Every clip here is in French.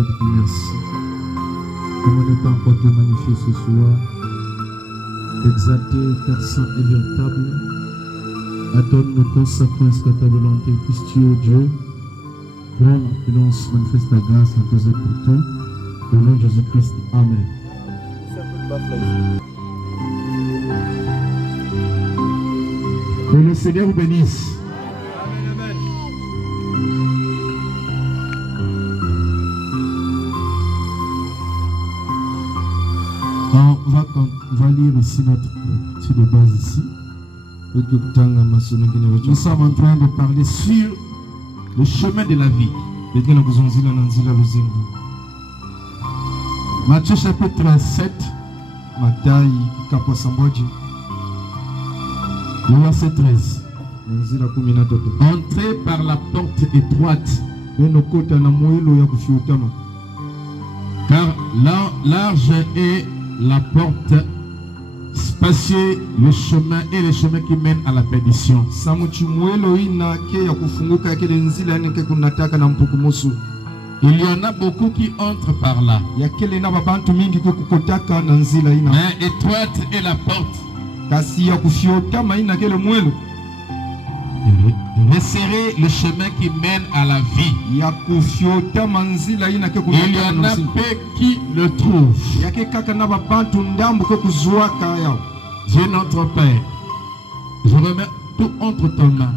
encore dit merci. Comme on n'est pas encore Dieu magnifié ce soir, exalté, Père Saint et véritable, adonne-nous consacrons à ce que ta volonté, puisses tu, ô Dieu, prendre et nous manifeste ta grâce à cause pour tout. Au nom de Jésus-Christ, Amen. Que le Seigneur vous bénisse. On va lire ici notre sur de base ici. Nous sommes en train de parler sur le chemin de la vie. Matthieu chapitre 7, le verset 13. Entrez par la porte étroite, car large est la porte, spacieux le chemin et le chemin qui mène à la perdition. Il y en a beaucoup qui entrent par là. Mais étroite est la porte. Resserrez le chemin qui mène à la vie. Il y en a peu qui le trouvent. Dieu notre Père, je remets tout entre tes mains.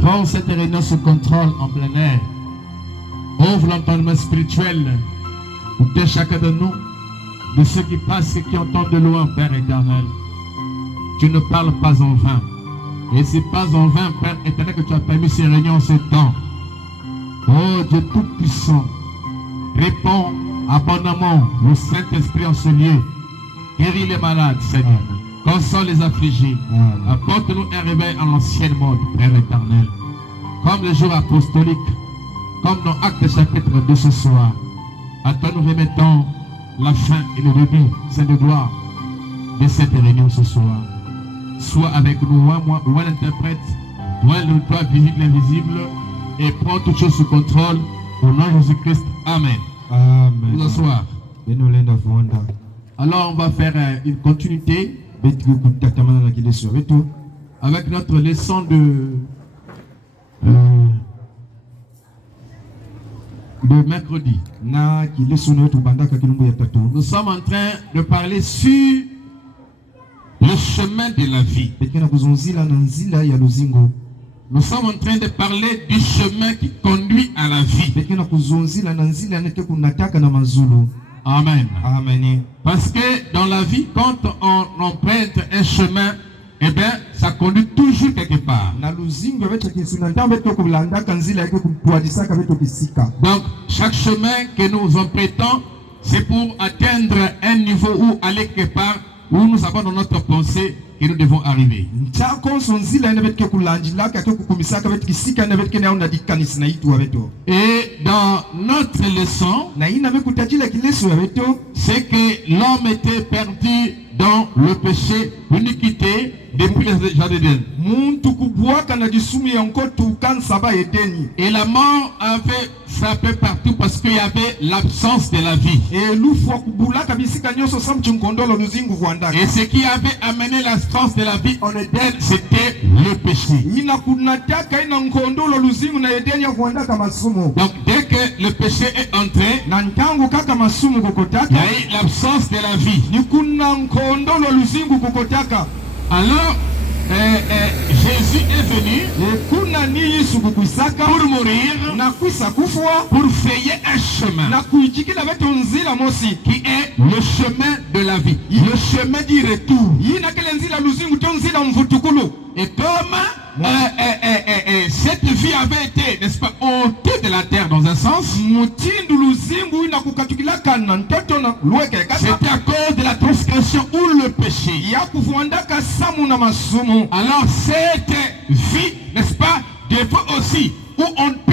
Prends cette réunion sous contrôle en plein air. Ouvre l'entendement spirituel pour que chacun de nous, de ceux qui passent et qui entendent de loin, Père éternel. Tu ne parles pas en vain. Et c'est pas en vain, Père éternel, que tu as permis ces réunions en ce temps. Oh Dieu Tout-Puissant, réponds abondamment le Saint-Esprit en ce lieu. Guéris les malades, Seigneur. Console les affligés. Apporte-nous un réveil en l'ancienne mode, Père éternel. Comme le jour apostolique, comme dans Actes chapitre 2 ce soir. À toi nous remettons la fin et le début, Saint de gloire, de cette réunion ce soir. Sois avec nous, moi, l'interprète, toi visible, invisible, et prends toutes choses sous contrôle. Au nom de Jésus-Christ, Amen. Amen. Vous asseoir. Alors on va faire une continuité avec notre leçon de mercredi. Nous sommes en train de parler sur le chemin de la vie. Nous sommes en train de parler du chemin qui conduit à la vie. Amen. Amen. Parce que dans la vie, quand on emprunte un chemin, eh bien, ça conduit toujours quelque part. Donc, chaque chemin que nous empruntons, c'est pour atteindre un niveau ou aller quelque part où nous avons dans notre pensée que nous devons arriver. Et dans notre leçon, c'est que l'homme était perdu dans le péché, l'iniquité depuis les jardins d'Éden. Et la mort avait frappé partout parce qu'il y avait l'absence de la vie. Et ce qui avait amené l'absence de la vie en Éden, c'était le péché. Donc dès que le péché est entré, il y a eu l'absence de la vie. Alors Jésus est venu pour mourir, pour frayer un chemin qui est le chemin de la vie, le chemin du retour. Et comme cette vie avait été, n'est-ce pas, ôtée de la terre dans un sens, c'était à cause de la transgression ou le péché. Alors cette vie, n'est-ce pas, devait aussi, où on peut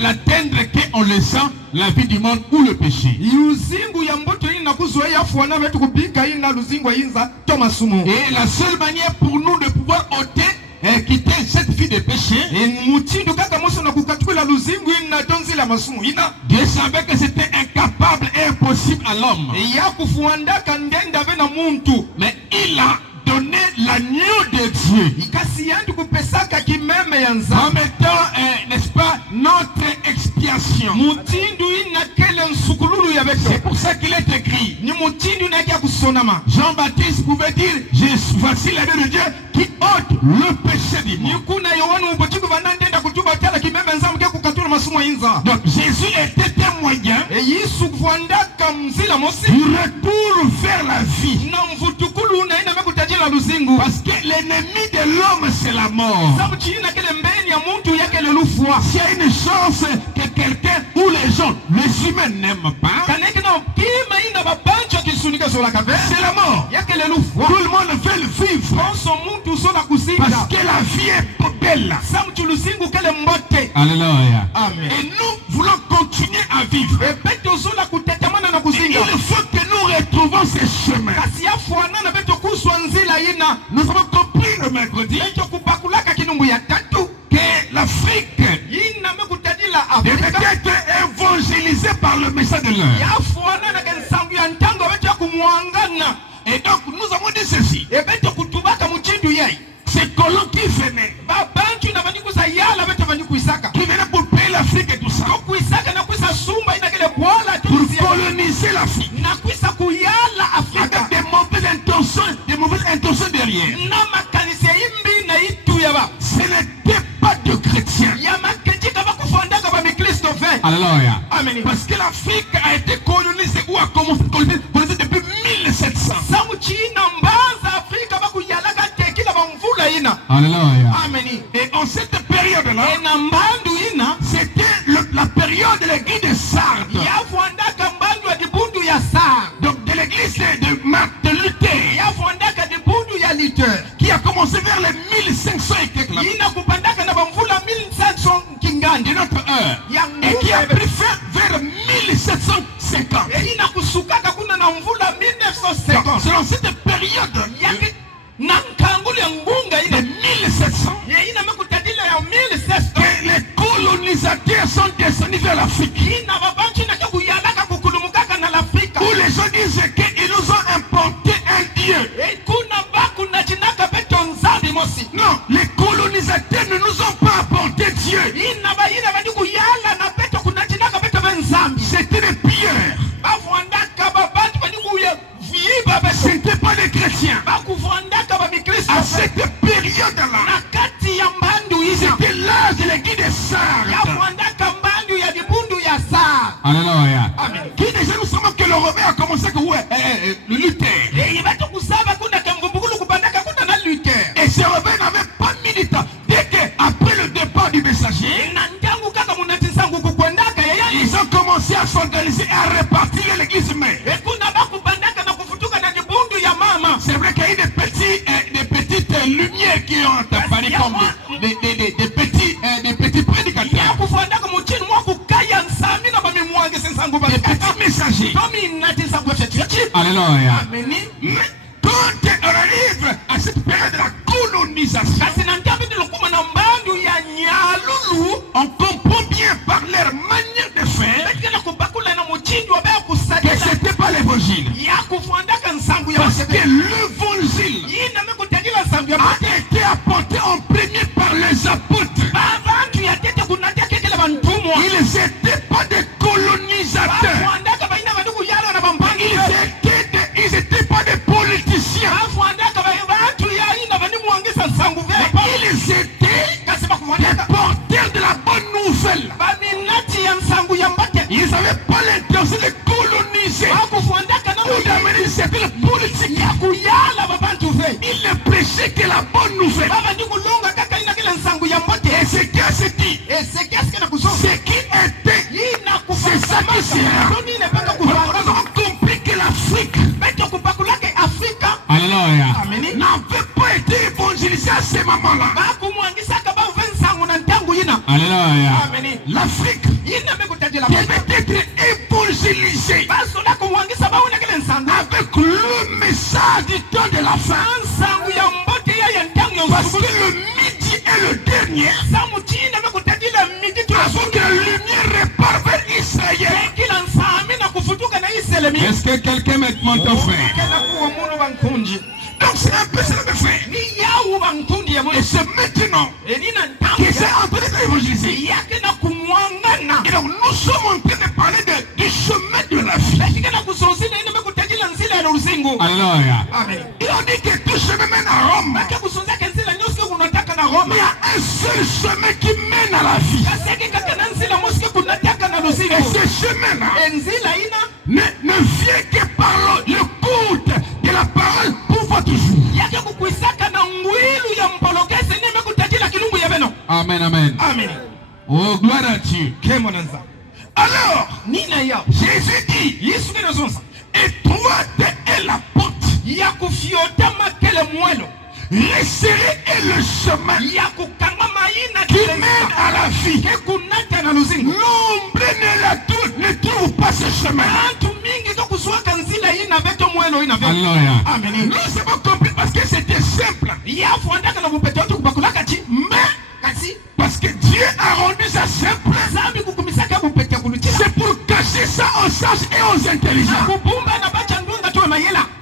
l'atteindre qu'en laissant la vie du monde ou le péché. Et la seule manière pour nous de pouvoir ôter et quitter cette vie de péché, Dieu savait que c'était incapable et impossible à l'homme. Mais il a donné l'agneau de Dieu comme étant, n'est-ce pas, notre expiation. C'est pour ça qu'il est écrit. Jean-Baptiste pouvait dire, voici l'agneau de Dieu qui ôte le péché du monde. Donc Jésus était un moyen du retour vers la vie. Parce que l'ennemi de l'homme, c'est la mort. S'il y a une chance que quelqu'un ou les gens, les humains n'aiment pas, c'est la mort. Tout le monde veut le vivre. Parce que la vie est belle. Alléluia. Amen. Et nous voulons continuer à vivre. Et il faut que nous retrouvons ces chemins. Nous avons compris le mercredi que l'Afrique devait être évangélisée par le message de l'heure. Et donc nous avons dit ceci. Ces colons qui venaient pour payer l'Afrique et tout ça, pour coloniser l'Afrique, avec des mauvaises intentions derrière. Ce n'était pas de chrétiens. Alléluia. Parce que l'Afrique a été colonisée ou a commencé à coloniser depuis 1700. Alléluia. Et en cette période-là, c'était la période de l'église de Sardes. Donc de l'église de Martin Luther, qui a commencé vers les 1500 et quelques de notre heure, et qui a pris fin vers 1750. Donc, selon cette période de 1700, que les colonisateurs sont descendus vers l'Afrique. Où les gens disent qu'ils nous ont importé un Dieu. Non, les colonisateurs ne nous ont pas apporté Dieu. C'était des pilleurs. C'était pas des chrétiens. À cette période-là, c'était l'âge de l'église de Sardes. Alléluia. Qui déjà nous savons que le Romain a commencé avec le Luther. Et ce Romain n'avait pas mis de temps. Dès qu'après le départ du messager, ils ont commencé à s'organiser et à répartir l'église mère. C'est vrai qu'il y a eu des petites lumières qui ont apparu comme des petits prédicateurs. Des petits messagers. Alléluia. Mais quand on arrive à cette période de la colonisation, on comprend bien par leur manière de faire que ce n'était pas l'évangile. Parce que l'évangile a été apporté en premier par les apôtres. Ils n'étaient pas des colonisateurs. Ils n'étaient pas des politiciens. Ils étaient des porteurs de la bonne nouvelle. Ils n'avaient pas l'intention de coloniser ou d'amener une certaine politique. Ils ne prêchaient que la bonne nouvelle. Et c'est qu'est-ce qu'il dit? C'est qui était? C'est ça qui sert. Nous avons compris que l'Afrique, alléluia, n'avait pas été évangélisée à ce moment-là. Alléluia. L'Afrique devait être évangélisée avec le message du temps de la fin. Parce que le midi est le dernier. Avant Est-ce que quelqu'un m'entend, frère? Donc c'est un peu ça, mes frères. Et c'est maintenant qu'ils sont en train d'évangéliser. Et donc nous sommes en train de parler du chemin de la vie. Alléluia. Ils ont dit que tout chemin mène à Rome. Mais il y a un seul chemin qui mène à la vie. Et ce chemin-là ne vient que par l'écoute de la parole pour votre jour. Amen, amen. Amen. Oh, gloire à Dieu. Alors, Jésus dit, étroite est la porte. Resserré est le chemin qui mène à la vie. Nombre ne trouve pas ce chemin. Alléluia. Nous avons compris parce que c'était simple. Mais parce que Dieu a rendu ça simple. C'est pour cacher ça aux sages et aux intelligents.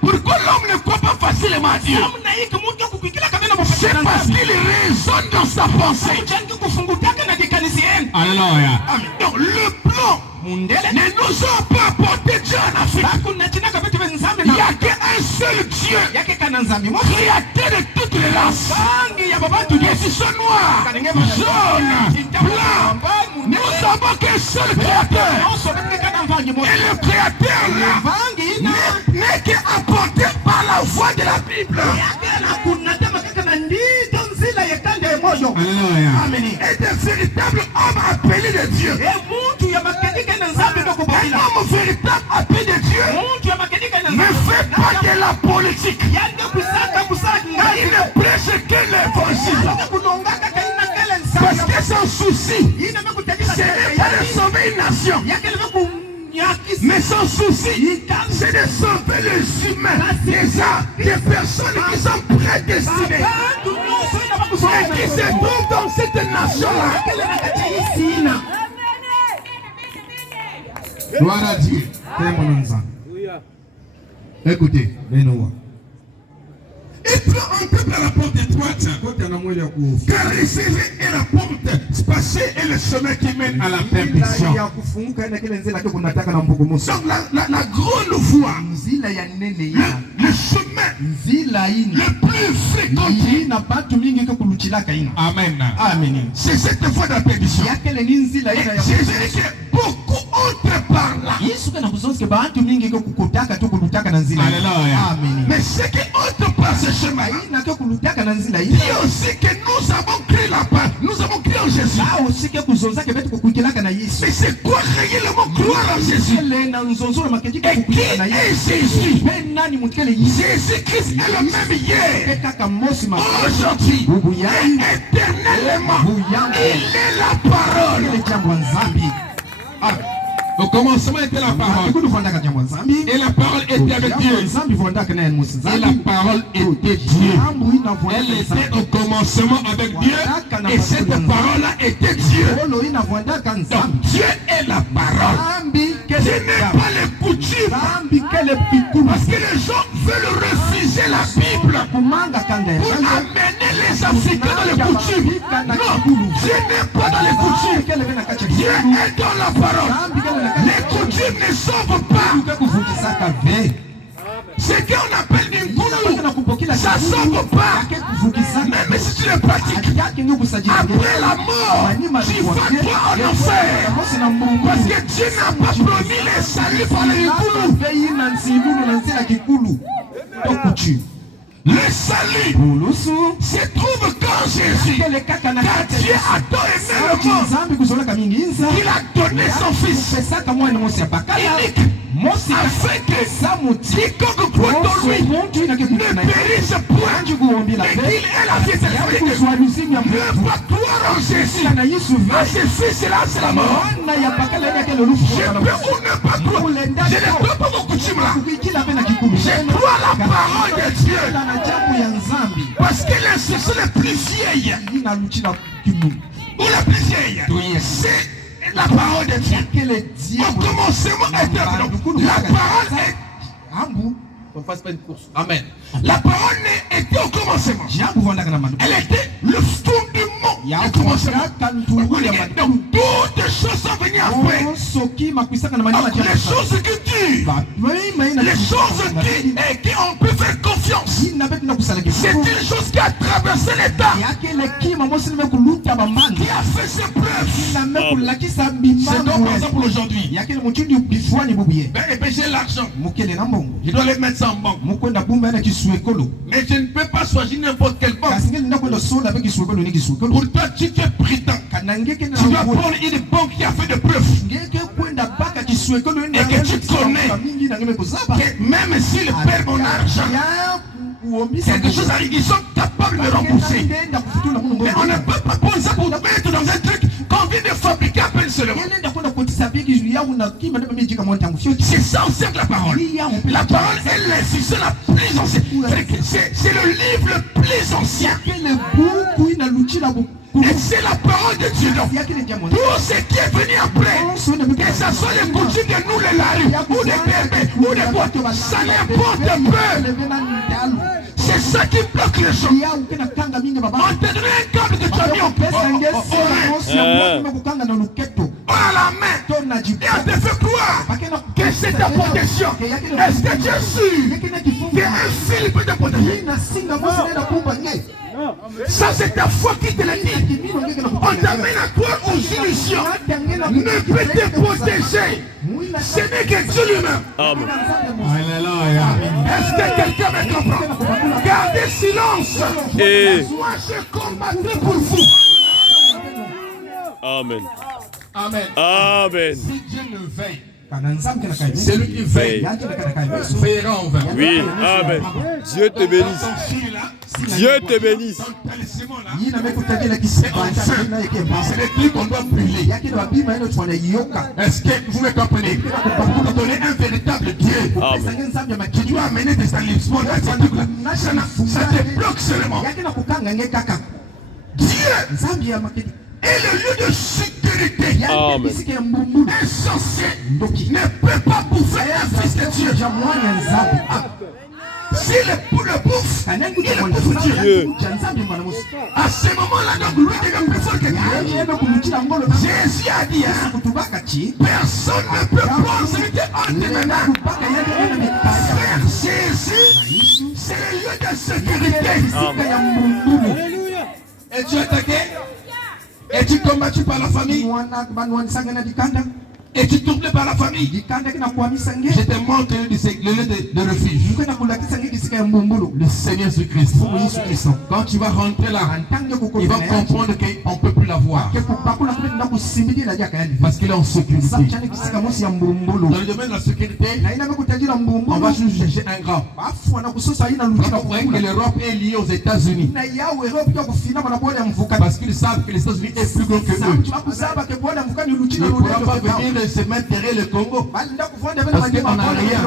Pourquoi l'homme ne croit pas facilement à Dieu? C'est parce qu'il raisonne dans sa pensée. Alléluia. Donc le plan ne nous a pas apporté Dieu en Afrique. Il n'y a qu'un seul Dieu, créateur de toutes les races. Qu'ils soient noirs, jaunes, blancs. Nous savons qu'un seul créateur. Et le créateur là n'est qu'apporté par la voix de la Bible. Alléluia. Et de véritables hommes appelés de Dieu. Un homme véritable appelé de Dieu ne fait pas de la politique. Il ne prêche que l'évangile. Parce que son souci, ce n'est pas de sauver une nation. Mais son souci, c'est de sauver les humains, des personnes qui sont prédestinées et qui se trouvent dans cette nation-là. Gloire à Dieu. Écoutez. Être un peuple à la porte étroite, car recevez est la porte spacée et le chemin qui mène à la perdition. Donc la grande voie, le chemin le plus fréquenté. Amen. C'est cette voie de la perdition. Et Jésus dit que beaucoup autres par là. Alléluia. Mais ce qui autre par ce chemin, dit aussi que nous avons créé la paix. Nous avons créé en Jésus. Mais c'est quoi réellement croire en Jésus? Et qui est Jésus? Jésus-Christ est le même hier, aujourd'hui, éternellement. Il est la parole. Au commencement était la parole. Et la parole était avec Dieu. Et la parole était Dieu. Elle était au commencement avec Dieu. Et cette parole-là était Dieu. Donc Dieu est la parole. Ce n'est pas les coutumes. Parce que les gens veulent refuser la Bible pour amener les Africains dans les coutumes. Non, Dieu n'est pas dans les coutumes. Dieu est dans la parole. Les coutumes ne sauvent pas. Ce qu'on appelle une goulou, ça ne sauve pas. Même si tu le pratiques, après la mort, tu vas toi en enfer. Parce que Dieu n'a pas promis le salut par les goulous. Le salut se trouve quand Jésus, car Dieu a tant aimé le monde qu'il a donné son Fils unique, afin que quiconque croit en lui ne périsse point, mais qu'il ait la vie éternelle. Ne pas croire en Jésus, à ce Fils-là, c'est la mort. Je peux ou ne pas croire. Je ne peux pas mon coutume là. Je crois la parole de Dieu. Parce que l'instruction est plus vieille. Ou la plus vieille, c'est la parole de Dieu. Au commencement était la parole est... On fasse pas une course. Amen. La parole était au commencement. Elle était le fond du monde. Le commencement. Donc toutes les choses sont venues après. Les choses qui tuent. Les choses qui on peut faire confiance. C'est une chose qui a traversé l'état. Qui a fait ses preuves. C'est donc par exemple aujourd'hui. J'ai l'argent. Je dois les mettre en banque. Mais je ne peux pas choisir n'importe quelle banque. Pour toi, tu te prétends. Tu dois prendre une banque qui a fait de preuves. Et que tu connais que même s'ils perdent mon argent, quelque chose arrive, ils sont capables de rembourser. Mais on ne peut pas prendre ça pour mettre dans un truc qu'on vient de fabriquer à peine seulement. C'est ça aussi que la parole. La parole est l'institution la plus ancienne. C'est le livre le plus ancien. Et c'est la parole de Dieu. Tout ce qui est venu après, que ce soit les coutumes de nous, les laris, ou des bébés, ou des boîtes, ça n'importe peu. C'est ça qui bloque les gens. On te donne un câble que tu as mis à la main. Et on te fait croire que c'est ta protection. Est-ce que tu es sûr qu'il y a un fil de protection? Ça c'est ta foi qui te l'a dit. On t'amène à croire aux illusions. Ne peut te protéger. Ce n'est que Dieu lui-même. Alléluia. Est-ce que quelqu'un me comprend? Gardez silence. Moi je combattrai pour vous. Amen. Amen. Amen. Si Dieu ne veille, c'est lui qui veille. Veillera en vain. Oui, amen. Dieu te bénisse. Dieu te bénisse. C'est les clés qu'on doit brûler. Est-ce que vous me comprenez? Pour donner un véritable Dieu, tu dois amener des aliments. Ça te bloque seulement. Dieu est le lieu de sécurité. Amen. Un sorcier ne peut pas bouffer un fils de Dieu. S'il est pour le bouffe, il est pour Dieu. À ce moment-là, donc lui devient plus fort que Dieu. Jésus a dit, personne ne peut prendre celui qui est entre mes mains. Frère, Jésus, c'est le lieu de sécurité. Es-tu attaqué? Es-tu combattu par la famille? Es-tu troublé par la famille? Je te montre le lieu de refuge. Le Seigneur Jésus-Christ. Quand tu vas rentrer là, il va comprendre qu'on ne peut plus la voir. Parce qu'il est en sécurité. Dans le domaine de la sécurité, on va juste chercher un grand. Vous croyez que l'Europe est liée aux États-Unis? Parce qu'ils savent que les États-Unis est plus grand que eux. Ils ne pourront pas venir se mettre derrière le Congo. Parce qu'on n'a rien.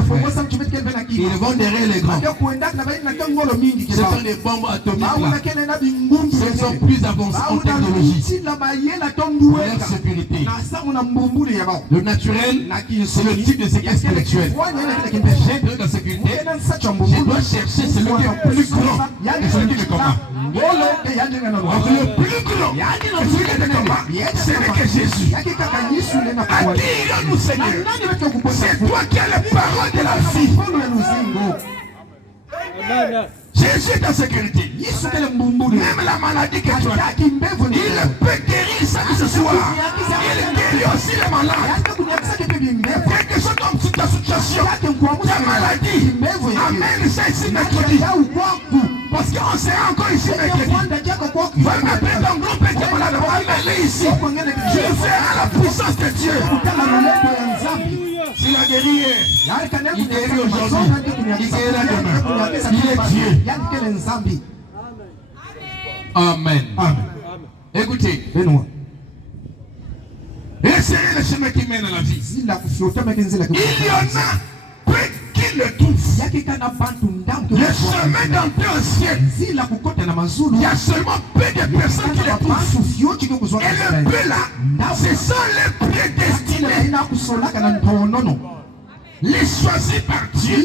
Ils vont derrière les grands. Ce sont des bombes atomiques là. Ce sont plus avancés en technologie. Pour leur sécurité. Le naturel, c'est le type de sécurité spirituelle. J'ai besoin de sécurité. Je dois chercher celui qui est plus grand et celui qui me combat. Le plus grand et celui qui me combat, ce n'est que Jésus. À qui irons-nous, Seigneur? C'est toi qui as la parole de la vie. Jésus est en sécurité. Même la maladie que tu as, il peut guérir ça ce soir. Il guérit aussi les malades. Quelque chose comme ta situation, ta maladie, amène ça ici mercredi. Parce qu'on sera encore ici mercredi. Va m'appeler ton grand-père qui est malade. Va m'aller ici. Je verrai la puissance de Dieu. S'il a guéri hier, il guérit aujourd'hui, il guérira demain. Il est Dieu. Amen. Écoutez, essayez le chemin qui mène à la vie. Il y en a peu qui il le trouve. Le chemin d'entrée au ciel, il y a seulement peu de personnes qui le trouvent. Et le peu là, ce sont les prédestinés, les choisis par Dieu.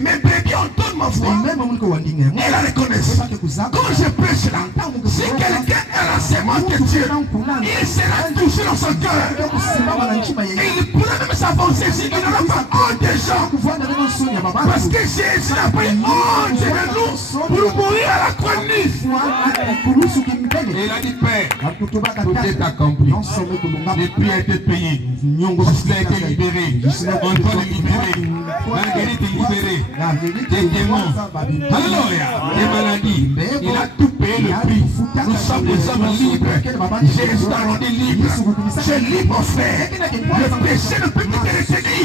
Mes bébés entendent ma voix et la reconnaissent. Quand je prêche là, si quelqu'un a la sémence de Dieu, il sera touché dans son cœur. Il pourrait même s'avancer s'il n'aura pas honte des gens. Parce que Jésus n'a pas eu honte de nous pour mourir à la croix de Christ. Et il a dit, Père, tout est accompli. Les prix ont été payés. Jusqu'à été libéré. Antoine est libéré. Marguerite est libérée. Des démons. Alléluia. Des maladies. Il a tout payé le prix. Nous sommes des hommes libres. Jésus t'a rendu libre. J'ai libre, frère. Le péché ne peut plus te retenir.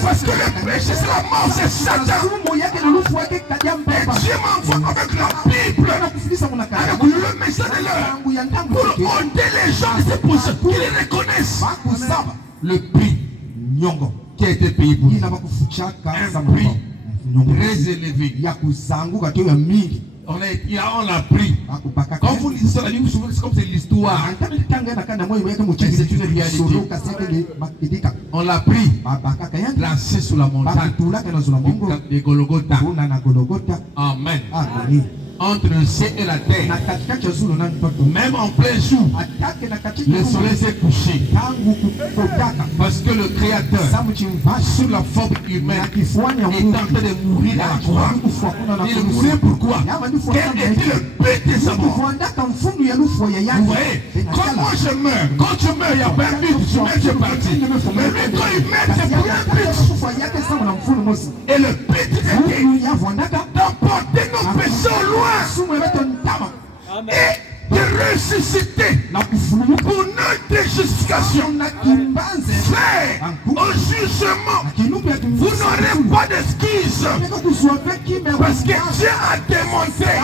Parce que le péché, c'est la mort, c'est Satan. Et Dieu m'envoie avec la Bible, avec le message de l'heure, pour ôter les gens de ces pouces, qu'ils les reconnaissent. Le prix qui a été payé pour nous. Un prix très élevé. On l'a pris. Quand vous lisez ça, la Bible, c'est comme c'est l'histoire. Mais c'est une réalité. On l'a pris, placé sur la montagne de Golgotha. Amen. Entre le ciel et la terre, même en plein jour, le soleil s'est couché. Parce que le Créateur, sous la forme humaine, est en train de mourir à la croix. Il mourait pourquoi? Quel était le but de sa mort? Vous voyez, quand moi je meurs, quand je meurs, il n'y a pas un but, je meurs, je parti. Mais lui, quand il meurt, c'est pour un but. Et le but était d'emporter nos péchés au loin. Et de ressusciter pour notre justification. Frère, au jugement, vous n'aurez pas d'excuses. Parce que Dieu a démontré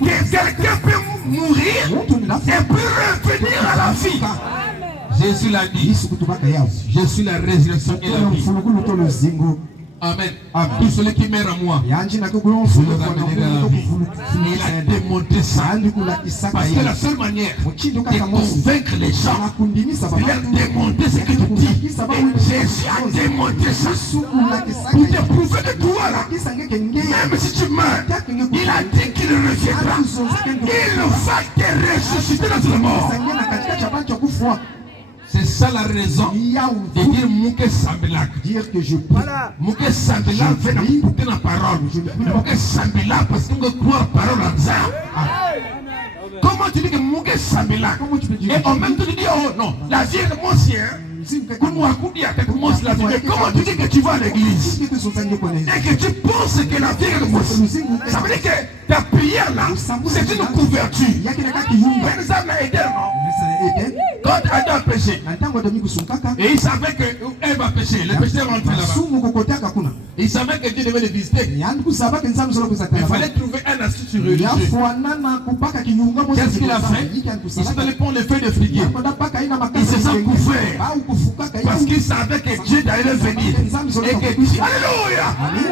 que quelqu'un peut mourir et peut revenir à la vie. Jésus l'a dit, je suis la résurrection et la vie. Amen. Tout celui qui meurt en moi, je le ramènerai à la vie. Il a démontré ça. Parce que la seule manière de convaincre les gens, c'est leur démontrer ce que tu dis. Et Jésus a démontré ça. Pour te prouver que toi là, même si tu meurs, il a dit qu'il reviendra. Il va te ressusciter dans le mort. C'est ça la raison de dire Mouké Sambila. Dire que je prie. Mouké Sambila fait écouter la parole. Mouké Sambila parce qu'on croit la parole en ça. Comment tu dis que Mouké Sambila? Et en même temps tu dis oh non, la vie de mon sien. Comment tu dis que tu vas à l'église et que tu penses que la vie est de Moussa? Ça veut dire que ta prière là, c'est une couverture. Mais ça m'a aidé, non? Quand Adam a péché, et il savait qu'elle va pécher, le péché rentre là-bas. Il savait que Dieu devait le visiter. Il fallait trouver un astuce religieux. Qu'est-ce qu'il a fait? Il s'est allé prendre les feuilles de figuier. Il se sent couvert. Parce qu'il savait que Dieu allait venir. Et que Dieu, alléluia,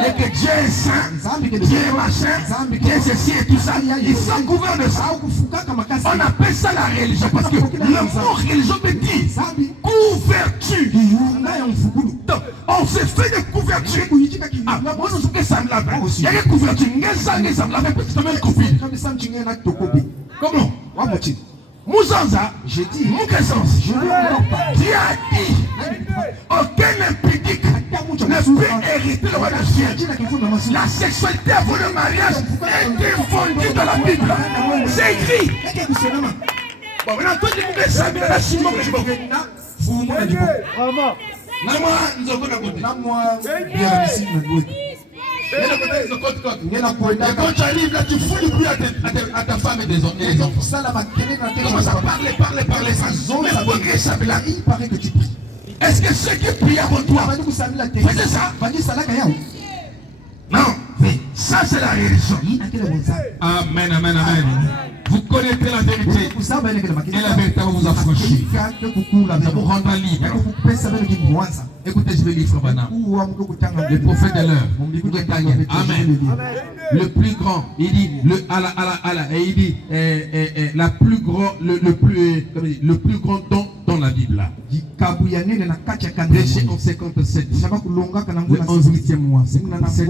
et que Dieu est saint, Dieu est machin, Dieu est ceci et tout ça. Ils sont couverts de ça. On appelle ça la religion. Parce que le mot religion me dit couverture. Donc, on se fait de couverture. Ah, moi, je sais que ça me lave. Il y a une couverture. Ça me lave parce que c'est une copine. Comment? Mouzanza, j'ai dit, Moukessance, Dieu a dit, aucun impudique ne peut hériter le roi de ciel. La sexualité avant le mariage est défendue dans la Bible. C'est écrit. Bon, maintenant, toi, tu peux savoir la chimie que je veux. Et quand tu arrives là, tu fous le bruit à ta femme et des enfants. Comment ça parler ça. Il paraît que tu pries. Est-ce que ceux qui prient avant toi faisaient ça? Non, ça c'est la religion. Amen, amen, amen. Vous connaîtrez la vérité. Et la vérité va vous affranchir. Ça vous rendra libre. Écoutez, je vais lire Frère Branham. Le prophète de l'heure. Amen. Le plus grand, il dit, et il dit, le plus grand don dans la Bible. Péché en 57. Le 11e mois. 57.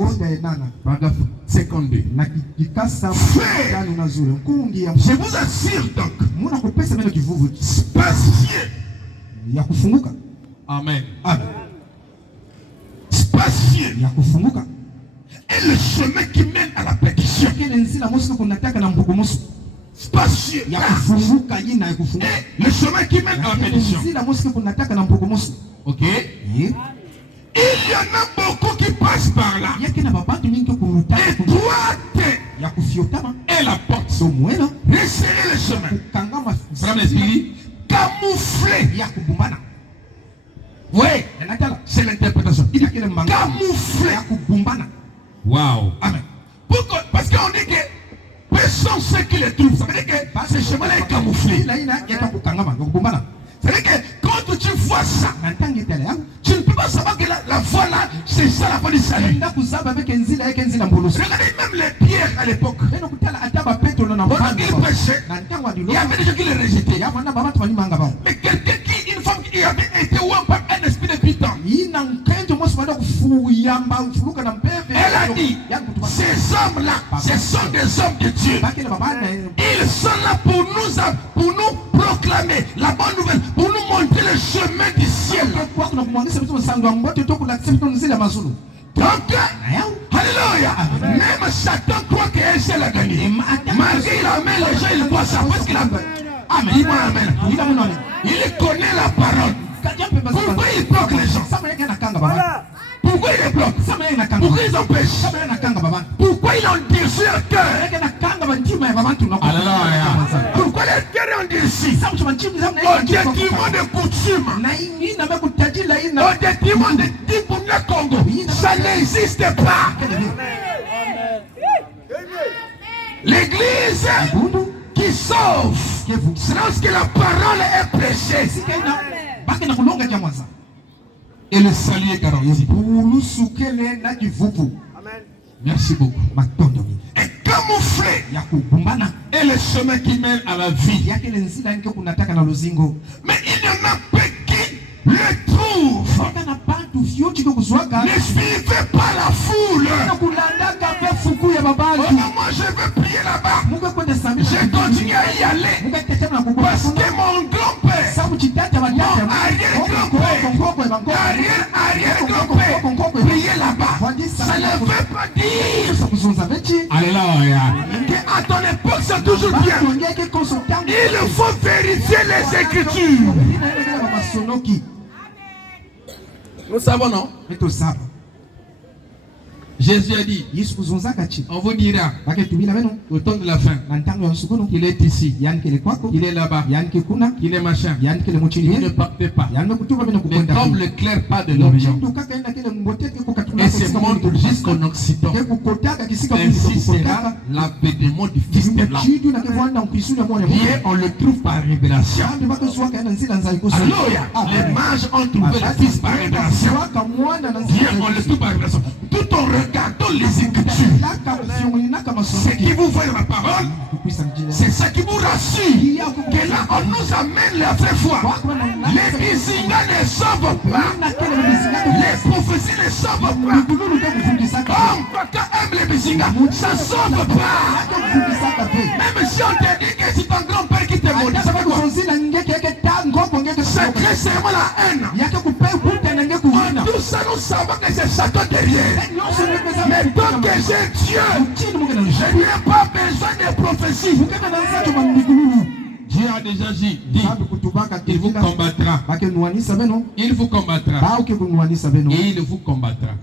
Paragraphe 52. Je vous assure donc. Spacieux. Amen. Spacieux. Et le chemin qui mène à la perdition. Spacieux. Et le chemin qui mène à la perdition. Ok. Il y en a beaucoup qui passent par là. Étroite et la porte. Resserrez le chemin. Camouflé. Oui, c'est l'interprétation. Il dit camouflé. Wow. Amen. Pourquoi? Parce qu'on dit que personne sait qui le trouve. Ça veut dire que ce chemin-là est camouflé. C'est-à-dire que quand tu vois ça, tu ne peux pas savoir que la voie là, c'est ça la voie du salut. Regardez même les pierres à l'époque. Pendant qu'il prêchait, il y avait des gens qui les rejetaient. Mais quelqu'un qui, une femme qui avait été oué par un esprit de 8 ans, elle a dit, ces hommes-là, ce sont des hommes de Dieu. Ils sont là pour nous proclamer la bonne nouvelle, pour nous montrer le chemin du ciel. Donc, alléluia, même Satan croit qu'un seul a gagné. Malgré il amène les gens, il voit ça. Parce qu'il a amen. Dis-moi amen. Il connaît la parole. Pourquoi il bloque les gens? Pourquoi il les bloque? Pourquoi ils empêchent? Pourquoi ils endurcissent leur cœur? Alléluia. Pourquoi les cœurs est endurci? Au détriment de coutumes, au détriment de Dibounia Congo, ça n'existe pas. L'église qui sauve, c'est lorsque la parole est prêchée. Et le salut est garanti. Merci beaucoup. Et camouflé. Et le chemin qui mène à la vie. Mais il y en a peu qui le trouvent. Ne suivez pas la foule. Oh non, moi je veux prier là-bas. Je continue à y aller. Parce que mon grand-père, mon arrière-grand-père, prier là-bas. Ça ne veut pas dire. Alléluia. À ton époque, c'est toujours bien. Il faut vérifier les Écritures. Nous savons, non? Jésus a dit, on vous dira au temps de la fin qu'il est ici, qu'il est là-bas, qu'il est machin. Il ne partez pas. Mais comme le clair pas de l'Orient et se montre jusqu'en Occident, ainsi sera l'avènement du Fils de l'homme. Bien, on le trouve par révélation. Alléluia. Les mages ont trouvé le Fils par révélation. Bien, on le trouve par révélation. Tout en regardant les Écritures, ce qui vous fait la parole, c'est ça qui vous rassure. Que là, on nous amène la vraie foi. Les bisingas ne sauvent pas. Les prophéties ne sauvent pas. Comme papa aime les bisingas, ça ne sauve pas. Même si on te dit que c'est ton grand-père qui te maudit, ça fait quoi? C'est clairement la haine. Tout ça, nous savons que c'est Satan derrière. Mais tant que j'ai Dieu, je n'ai pas besoin de prophéties. Dieu a déjà dit, il vous combattra. Il vous combattra. Et il vous combattra.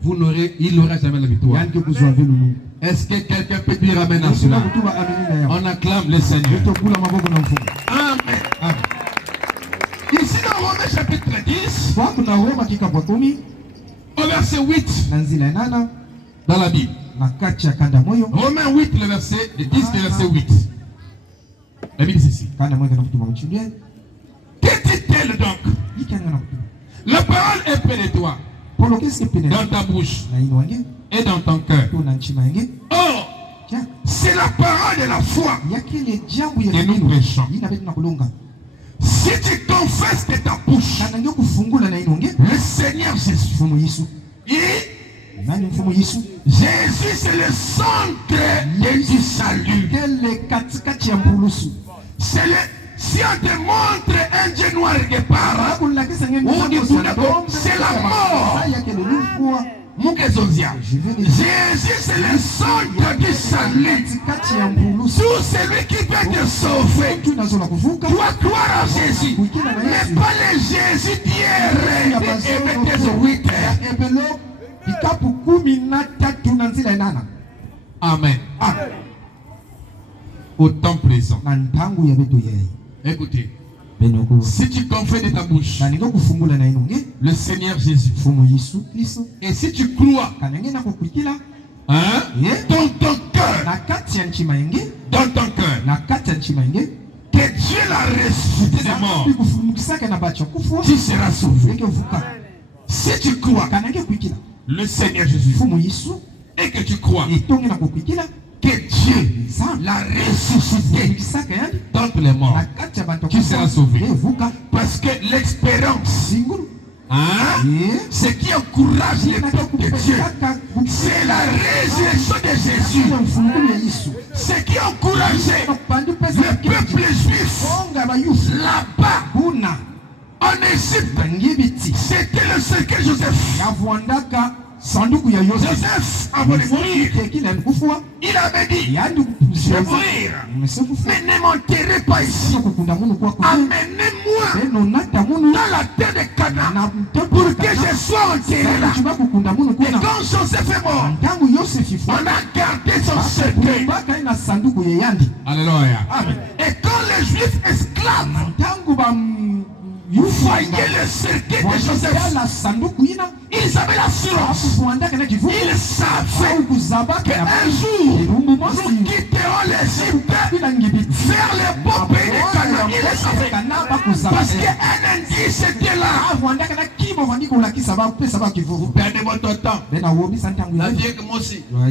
Vous n'aurez, il n'aura jamais la victoire. Est-ce que quelqu'un peut dire amen à cela? On acclame le Seigneur. Amen. Ici dans Romains chapitre 10, au verset 8, dans la Bible, Romains 8, le 10, le verset 8. La Bible dit ceci. Que dit-elle donc? La parole est près de toi, dans ta bouche et dans ton cœur. Or, c'est la parole de la foi que nous prêchons. Si tu confesses de ta bouche le Seigneur Jésus, Jésus c'est le centre du salut. Si on te montre un Dieu noir quelque part, c'est la mort. Jésus c'est le centre du salut. Tout celui qui peut te sauver doit croire en Jésus, mais pas le Jésus d'hier et de 8. Amen. Au temps présent. Écoutez, si tu confesses de ta bouche le Seigneur Jésus, et si tu crois dans ton cœur, que Dieu l'a ressuscité des morts, tu seras sauvé. Si tu crois le Seigneur Jésus et que tu crois que Dieu l'a ressuscité d'entre les morts, tu seras sauvé. Parce que l'expérience, ce qui encourage le peuple de Dieu, c'est la résurrection de Jésus. Ce qui encourageait le peuple juif là-bas en Égypte, c'était le secret Joseph. Joseph avait mourir. Il avait dit, je vais mourir, mais ne m'enterrez pas ici. Amenez-moi dans la terre de Canaan pour que je sois enterré là. Et quand Joseph est mort, on a gardé son secret. Alléluia. Et quand les Juifs esclaves voyaient le secret de Joseph, ils avaient l'assurance. Ils savaient qu'un jour, nous quitterons l'Égypte vers le beau pays de Canaan. Ils le savaient. Parce qu'un indice était là. Vous perdez votre temps. La vie que moi aussi. Nous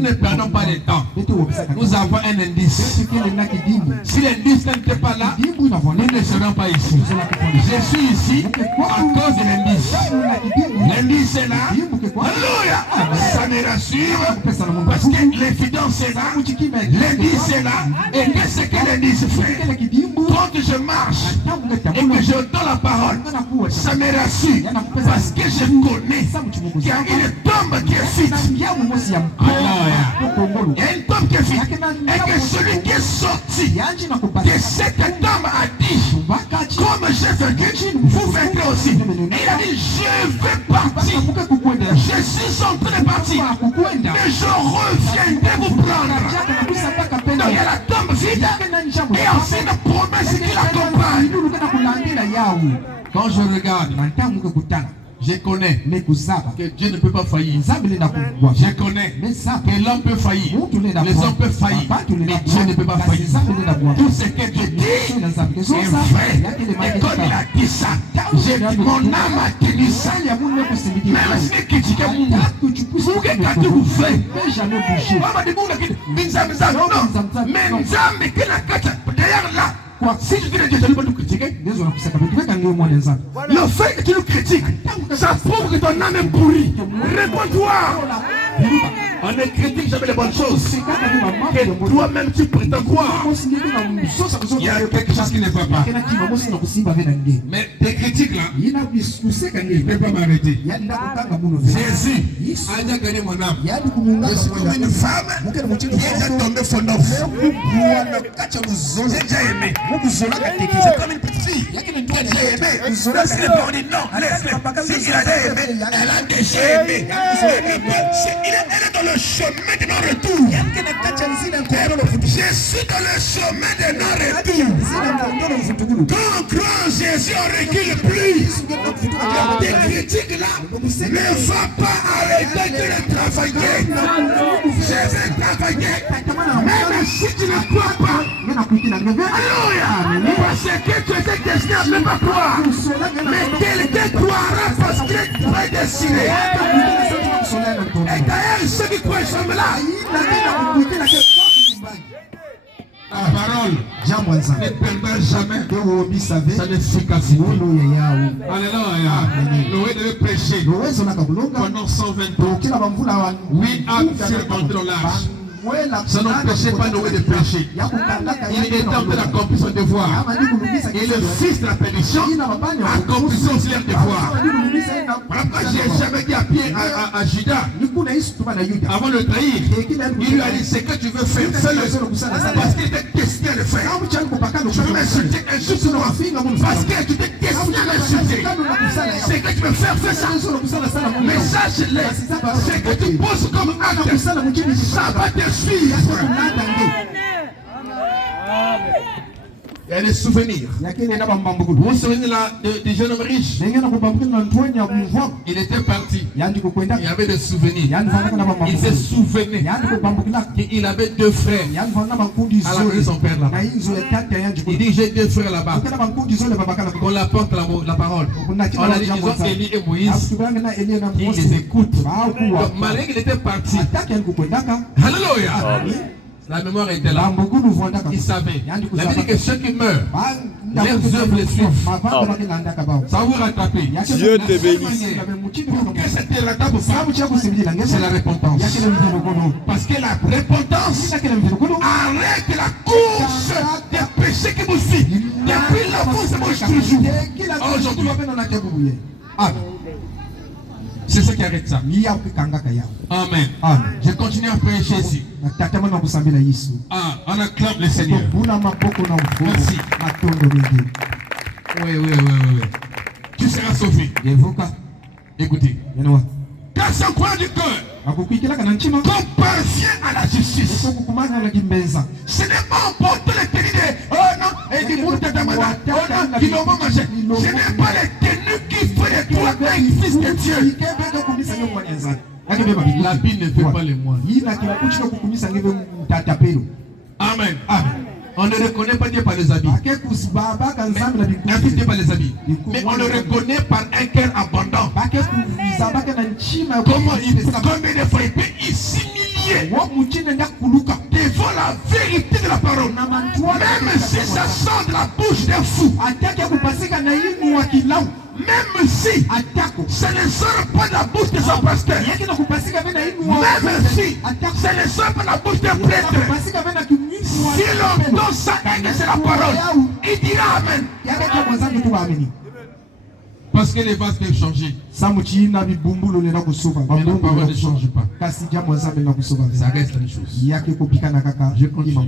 ne perdons pas le temps. Nous avons un indice. Si l'indice n'était pas là, nous ne serons pas ici. Je suis ici à cause de l'indice. L'indice est là. Alléluia. Ça me rassure parce que l'évidence est là. L'indice est là. Et qu'est-ce que l'indice fait? Quand je marche et que j'entends la parole, ça me rassure parce que je connais qu'il y a une tombe qui est vide. Alléluia. Il y a une tombe qui est vide. Et que celui qui est sorti de cette tombe a dit, comme j'ai vécu, vous vaincrez aussi. Et il a dit, je vais partir. Je suis en train de partir. Mais je reviendrai vous prendre. Donc il y a la tombe vide. Et aussi une promesse qui l'accompagne. Quand je regarde, je connais que Dieu ne peut pas faillir. Je connais que l'homme peut faillir. Les hommes peuvent faillir. Mais Dieu ne peut pas faillir. Tout ce que Dieu dit est vrai. Et quand il a dit ça, mon âme a tenu ça. Même si critiquez mon âme, vous que vous faites. Mais Nzambe qui l'a caché derrière là. Si tu dis que Dieu ne peut pas nous critiquer, le fait que tu nous critiques, ça prouve que ton âme est pourrie. Réponds-toi. On ne critique jamais les bonnes choses. Que toi-même tu prétends croire. Il y a quelque chose qui ne va pas. Mais tes critiques là, il ne peut pas m'arrêter. Jésus a déjà gagné mon âme. Je suis comme une femme qui est déjà tombée fondante. J'ai déjà aimé. C'est comme une petite fille qui a déjà aimé. on dit non, laisse-le. Si il a déjà aimé, elle a déjà aimé. Elle est dans le chemin de non-retour. Je suis dans le chemin de non-retour. Quand grand Jésus, on recule plus. Tes critiques là ne va pas arrêter de travailler. Je vais travailler. Même si tu ne crois pas. Alléluia. Parce que tu étais destiné à ne pas croire. Mais quelqu'un croira parce que tu es destiné. Et d'ailleurs, ceux qui croient sont là. La parole ne perdra jamais sa efficacité. Alléluia. Noé devait prêcher pendant 120 ans. 8 ans sur contre l'arche. Ça n'empêchait pas Noé de pécher. Il était en train d'accomplir son devoir. Et le fils de la perdition accomplissait aussi leur devoir. Pourquoi j'ai jamais dit à Pierre, à Judas, avant de le trahir, il lui a dit, c'est que tu veux faire, fais-le. Parce qu'il était destiné à le faire. Tu veux m'insulter, insulte-moi. Parce que tu t'es destiné à l'insulter. C'est que tu veux faire, fais ça. Mais sache-le, c'est que tu poses comme acte. Ça va te suivre. Il y a des souvenirs. Vous vous souvenez des jeunes hommes riches? Il était parti. Il y avait des souvenirs. Il se souvenait qu'il avait 2 frères à la maison de son père là-bas. Il dit j'ai 2 frères là-bas. On apporte la parole. On a dit ils ont Élie et Moïse. Il les écoute. Donc malgré qu'il était parti. Alléluia. La mémoire était là. Il savait. Il avait dit que ceux qui meurent, leurs œuvres les suivent. Ça va vous rattraper. Dieu te bénisse. Pour que ça te rattrape, c'est la repentance. Parce que la repentance arrête la course des péchés qui vous suivent. Depuis l'enfance, ça mange toujours. Aujourd'hui. C'est ça qui arrête ça. Amen. Je continue à prêcher ici. On acclame le Seigneur. Merci. Oui. Tu seras sauvé. Écoutez. Car sans croire du cœur qu'on parvient à la justice. Ce n'est pas emporter les tenues oh non, et du monde de Damana, oh non, qui n'ont pas mangé. Ce n'est pas les tenues qui font de toi un fils de Dieu. La Bible ne fait pas les moines. Amen. On ne reconnaît pas Dieu par les habits. Un fils Dieu par les habits. Mais on le reconnaît par un cœur abondant. Comment il peut, combien de fois il peut s'humilier devant la vérité de la parole. Même si ça sort de la bouche d'un fou. Même si ça ne sort pas de la bouche de son pasteur. Même si ça ne sort pas de la bouche d'un prêtre. Si l'homme donne ça et que c'est la parole, il dira Amen. Parce que les vases peuvent changer. Mais la parole ne change pas. Ça reste la même chose. Je continue.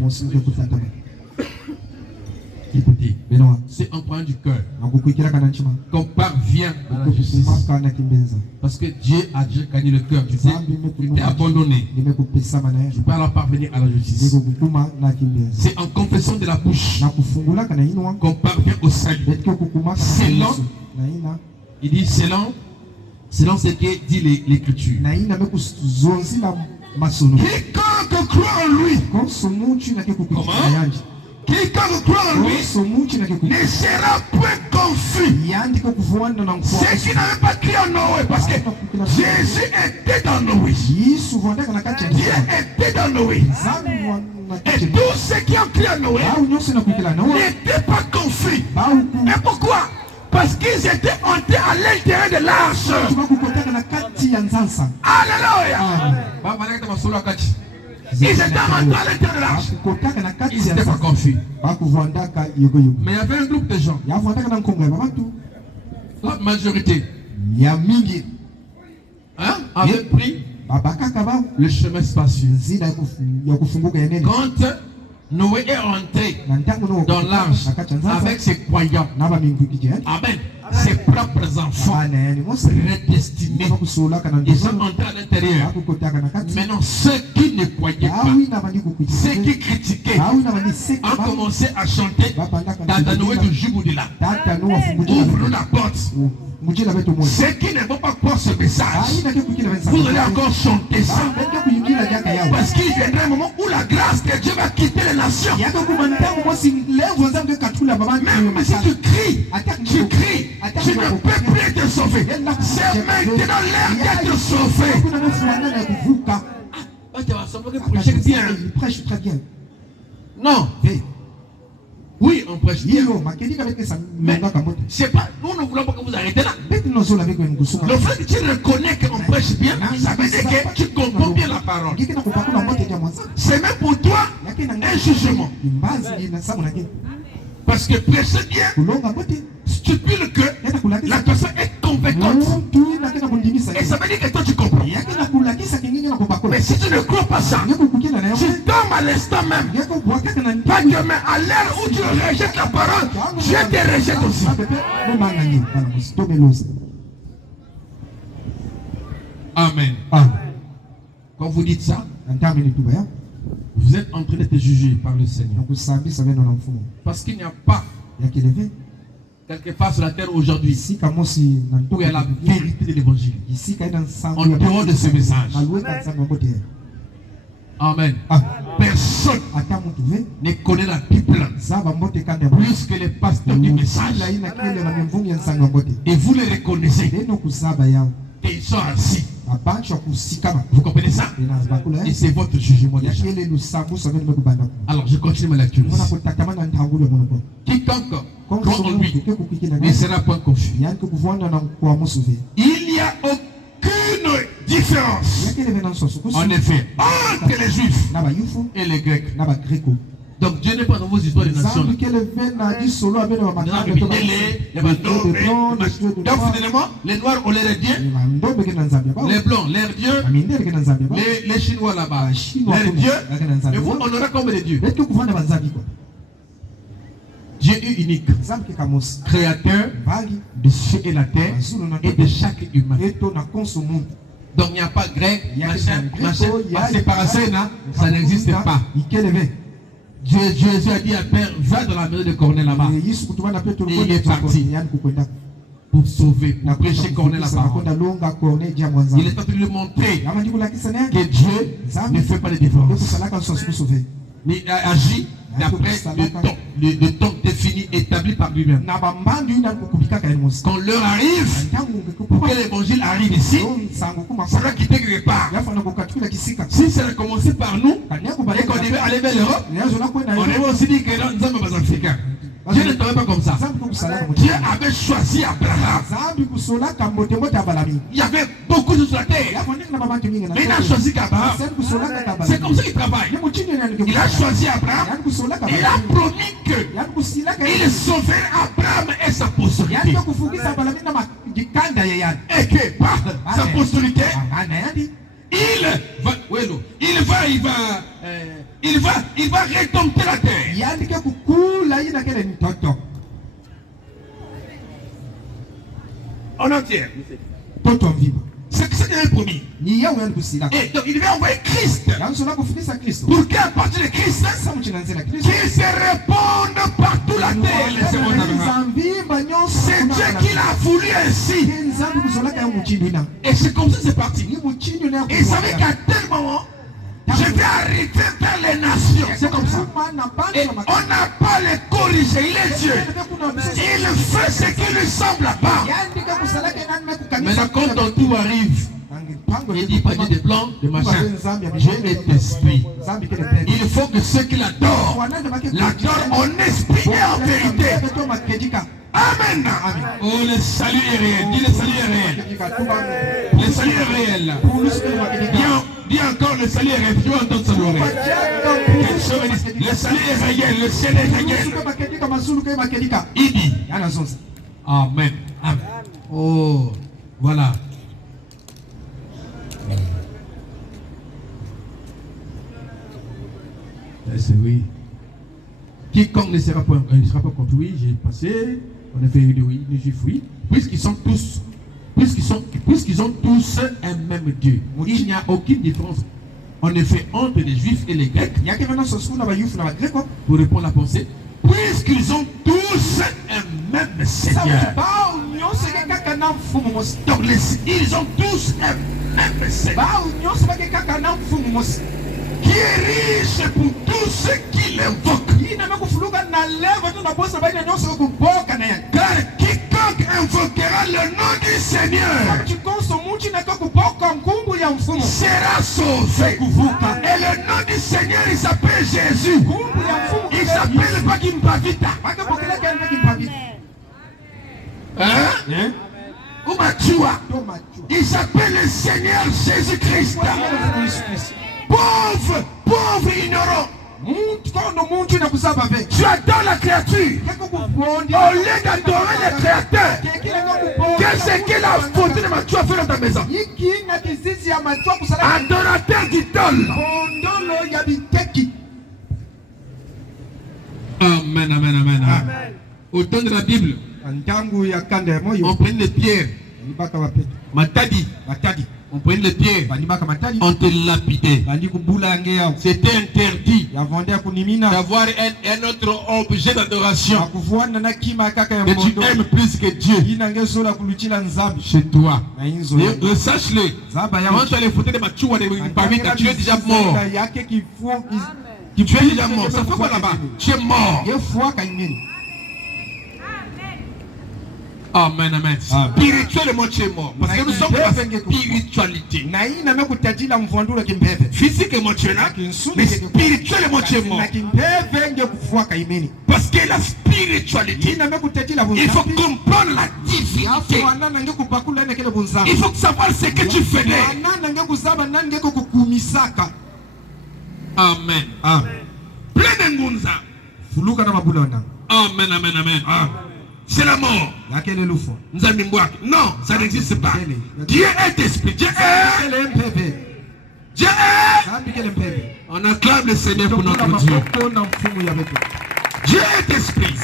Écoutez, c'est en point du cœur qu'on parvient à la justice. Parce que Dieu a déjà gagné le cœur. Tu t'es abandonné. Tu peux alors parvenir à la justice. C'est en confession de la bouche qu'on parvient au salut. Selon, il dit selon ce que dit l'Écriture. Quiconque croit en lui. Comment? Quiconque croit en lui ne sera point confus. Ceux qui n'avaient pas crié en Noé, parce que Jésus était dans Noé. Dieu était dans Noé. Et tous ceux qui ont crié en Noé n'étaient pas confus. Et pourquoi? Parce qu'ils étaient entrés à l'intérieur de l'arche. Alléluia. Ils étaient entrés à l'intérieur de l'arche. Ils n'étaient pas confus. Mais il y avait un groupe de gens. La majorité avait pris le chemin spacieux. Quand Noé est rentré dans l'arche avec ses croyants, amen, ses propres enfants prédestinés. Ils sont entrés à l'intérieur. Maintenant, ceux qui ne croyaient pas, ceux qui critiquaient, ont commencé à chanter Tatanoué du Juboudela. Ouvre la porte. Ceux qui ne vont pas croire ce message, vous allez encore chanter ça. Parce qu'il viendra un moment où la grâce de Dieu va quitter les nations. Même si tu cries, tu ne peux plus être sauvé. C'est maintenant l'heure d'être sauvé. Il prêche très bien. Non. Oui, on prêche bien. Mais c'est pas, nous ne voulons pas que vous arrêtez là. Le fait que tu reconnais qu'on prêche bien, ça veut dire que tu comprends bien la parole. C'est même pour toi un jugement. Parce que prêcher bien stipule que la personne est convaincante. Et ça veut dire que toi tu comprends. Mais si tu ne crois pas ça, tu tombes à l'instant même. Pas demain, à l'heure où tu rejettes la parole, Dieu te rejette aussi. Amen. Quand vous dites ça, vous êtes en train d'être jugé par le Seigneur. Parce qu'il n'y a pas quelque part sur la terre aujourd'hui où il y a la vérité de l'évangile. En dehors de ce message. Amen. Personne ne connaît la Bible plus que les pasteurs du message. Et vous les reconnaissez. Et ils sont assis. Vous comprenez ça? Et c'est votre jugement déjà. Alors je continue ma lecture. Quiconque croit en lui ne sera point confus. Il n'y a aucune différence en effet entre les Juifs et les Grecs. Donc Dieu n'est pas dans vos histoires de nations. Donc finalement, les Noirs ont l'air Dieu, les Blancs l'air Dieu, les Chinois là-bas l'air Dieu. Mais vous, on aura combien de dieux? Dieu est unique, créateur de cieux et la terre et de chaque humain. Donc il n'y a pas grec, machin, la séparation, ça n'existe pas. Jésus a dit à Père, va dans la maison de Corneille là-bas. Et il est parti pour sauver, pour prêcher Corneille la parole. Il est en train de lui montrer que Dieu ne fait pas de différence. Mais il agit d'après le temps défini, établi par lui-même. Quand l'heure arrive, pour que l'évangile arrive ici, ça va quitter quelque part. Si ça a commencé par nous, et qu'on devait aller vers l'Europe, on devait aussi dire que nous sommes des Africains. Dieu ne travaille pas comme ça. Dieu avait choisi Abraham. Il y avait beaucoup de choses sur la terre. Mais il a choisi qu'Abraham. C'est comme ça qu'il travaille. Il a choisi Abraham. Il a promis qu'il sauverait Abraham et sa postérité. Et que par sa postérité, il va rédompter la terre. En entière. C'est ce qu'il avait promis. Et donc il va envoyer Christ. Pour qu'à partir de Christ, qu'il se réponde partout la terre. C'est Dieu qui l'a voulu ainsi. Et c'est comme ça que c'est parti. Et il savait qu'à tel moment, je vais arriver vers les nations. C'est comme ça. Et on n'a pas les corriger. Il est Dieu. Il fait ce qui lui semble pas. Maintenant, quand ton tour arrive, il dit pas Dieu de blanc, de machin. Dieu est esprit. Il faut que ceux qui l'adorent en esprit et en vérité. Amen. Oh, le salut est réel. Dis le salut est réel. Le salut est réel. Dis encore le salut est réel. Tu vas entendre ça l'oreille. Le salut est réel. Le ciel est réel. Il dit. Amen. Amen. Oh, voilà. C'est oui. Quiconque ne sera pas contre, oui, j'ai passé, on a fait une juif, oui. puisqu'ils ont tous un même Dieu. Il n'y a aucune différence en effet entre les Juifs et les Grecs. Pour répondre à la pensée, puisqu'ils ont tous un même Seigneur. Donc ils ont tous un même Seigneur qui est riche pour tous ceux qui l'invoquent. Car quiconque invoquera le nom du Seigneur sera sauvé. Et le nom du Seigneur, il s'appelle Jésus. Il s'appelle pas Kimpavita. Hein? Ou Machua. Il s'appelle le Seigneur Jésus-Christ. Pauvre, ignorant. Tu adores la créature. Au lieu d'adorer le créateur, qu'est-ce qu'il a foutu de Machua faire dans ta maison? Adorateur d'idole. Amen, amen, amen. Au temps de la Bible, on prenait les pierres. Matadi. On prenait les pierres. On te lapidait. C'était interdit d'avoir un autre objet d'adoration que tu aimes plus que Dieu chez toi. Sache-le. Quand tu as les photos de Machua, tu es déjà mort. Tu es déjà mort. Ça fait quoi là-bas? Tu es mort. Amen, amen. Spirituellement, tu es mort. Parce que nous sommes dans la spiritualité. Physiquement, tu es là. Mais spirituellement, tu es mort. Parce que la spiritualité, il faut comprendre la divinité. Il faut savoir ce que tu faisais. Amen. Plein de Ngunza. Amen, amen, amen. C'est la mort. Non, ça n'existe pas. Dieu est esprit. Dieu est. On acclame le Seigneur pour notre Dieu. Dieu est esprit.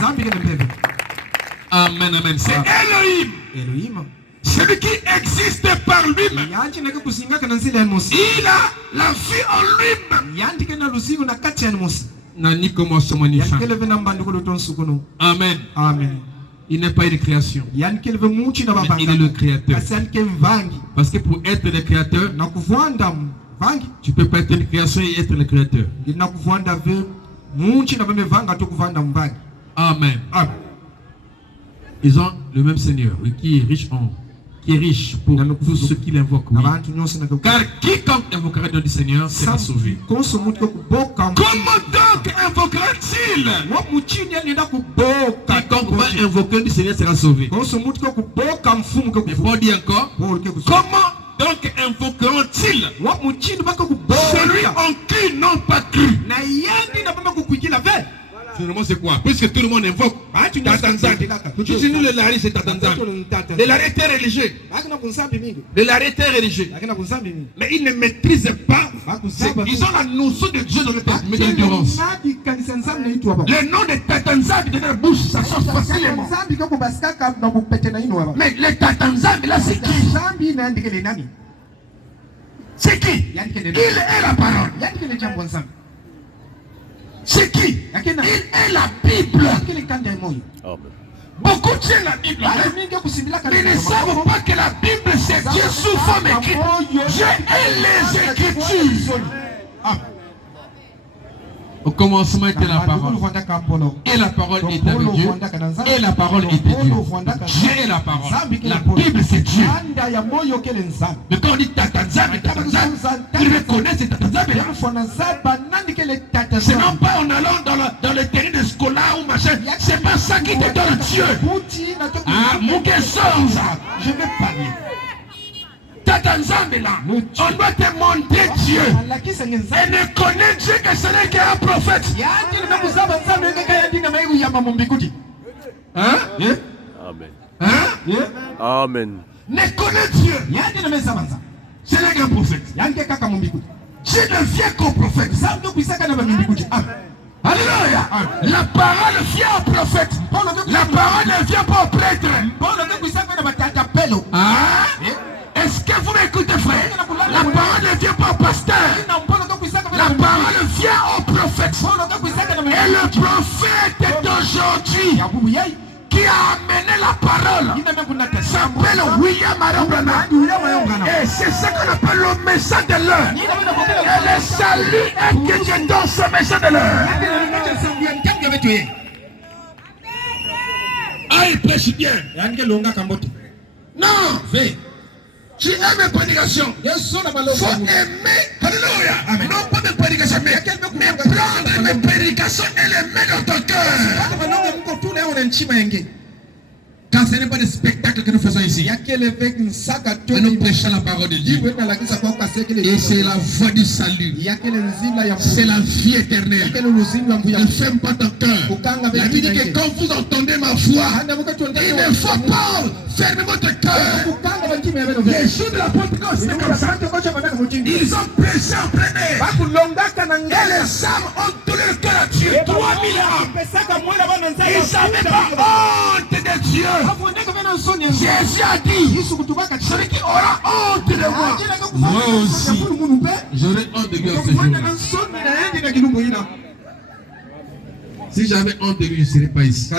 Amen, amen. C'est Elohim. Celui qui existe par lui-même. Il a la vie en lui-même. Amen. Il n'est pas une création. Mais il est le créateur. Parce que pour être le créateur, tu ne peux pas être une création et être le créateur. Amen. Ils ont le même Seigneur qui est riche pour tous ceux qui l'invoquent. Oui. Car quiconque invoquera le nom du Seigneur sera sauvé. Comment donc invoquera-t-il? Quiconque va invoquer le Seigneur sera sauvé. Mais Paul dit encore, comment donc invoqueront-ils celui en qui n'ont pas cru? Finalement, c'est quoi? Puisque tout le monde invoque Tatanzan. Tu dis nous le Lari, c'est Tatanzan. Le Lari était religieux. Le Lari était religieux. Mais ils ne maîtrisent pas. Ils ont la notion de Dieu dans le tête. Mais l'ignorance. Le nom de Tatanzan de leur bouche, ça sort facilement. Mais le Tatanzan, là, c'est qui? C'est qui? Il est la parole. C'est qui? Il est la Bible. Beaucoup tiennent la Bible. Mais ne savent pas que la Bible c'est Dieu sous forme écrite. Dieu est les Écritures. Au commencement était la parole. Et la parole était avec Dieu. Et la parole était Dieu. Dieu est la parole. La Bible c'est Dieu. Mais quand on dit Tatanzan, il reconnaît c'est Tatanzan. C'est non pas en allant dans le terrain de scolaire ou machin. C'est pas ça qui te donne Dieu. Ah, je vais parler. Tatanzan est là. On doit te montrer Dieu. Et ne connaît Dieu que celui qui est un prophète. Hein? Amen. Ne connaît Dieu. C'est le grand prophète. Je ne viens qu'au prophète. Alléluia. La parole vient au prophète. La parole ne vient pas au prêtre. parole s'appelle William Marion Branham. Et c'est ce qu'on appelle le message de l'heure. Et le salut est que Dieu donne ce message de l'heure. Ah, il prêche bien. Non. Tu aimes mes prédications. Il faut aimer. Alléluia. Non pas mes prédications, mais prendre mes prédications et les mettre dans ton cœur. Car ce n'est pas des spectacles que nous faisons ici. Mais nous prêchons la parole de Dieu. Et c'est la voie du salut. C'est la vie éternelle. Ne ferme pas ton cœur. La Bible dit que quand vous entendez ma voix, il ne faut pas fermer votre cœur. Les jours de la Pentecôte, c'est comme ça. Ils ont prêché en plein air. Et les âmes ont donné le cœur à Dieu. 3000 âmes. Ils n'avaient pas honte de Dieu. Jésus a dit, celui qui aura honte de moi, moi aussi, j'aurai honte de lui en ce jour-là. Si j'avais honte de lui, je ne serais pas ici.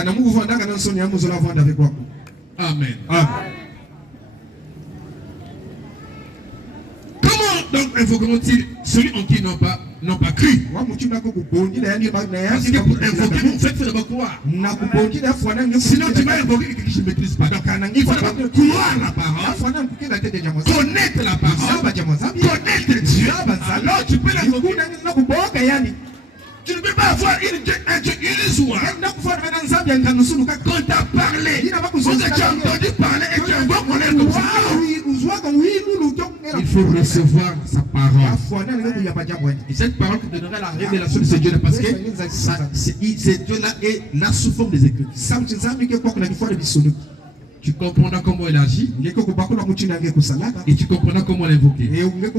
Amen. Comment donc invoqueront-ils celui en qui n'ont pas cru? Parce que pour invoquer, vous faites d'abord croire. Sinon tu vas invoquer quelque chose que je ne maîtrise pas. Donc il faut d'abord croire la parole, connaître la parole, connaître Dieu. Alors tu peux l'invoquer. Tu ne peux pas avoir un Dieu illusoire. Quand tu as parlé, quand tu as entendu parler et tu invoques mon aide comme ça. Il faut recevoir sa parole. Et cette parole te donnera la révélation de ce Dieu-là. Parce que ce Dieu-là est la sous forme des Écritures. Tu comprendras comment il agit. Et tu comprendras comment l'invoquer. Amen.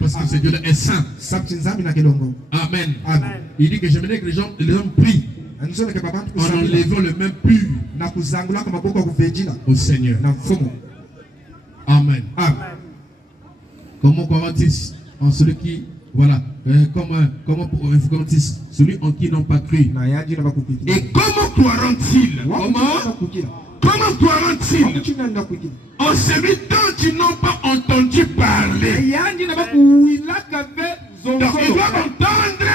Parce que ce Dieu-là est saint. Amen. Il dit que j'aimerais que les hommes prient en enlevant le même pur au Seigneur. Amen. Comment croiront-ils en celui qui, voilà, comment celui en qui n'ont pas cru? Et comment croiront-ils? Comment croiront-ils en celui dont ils n'ont pas entendu parler? Donc ils doivent entendre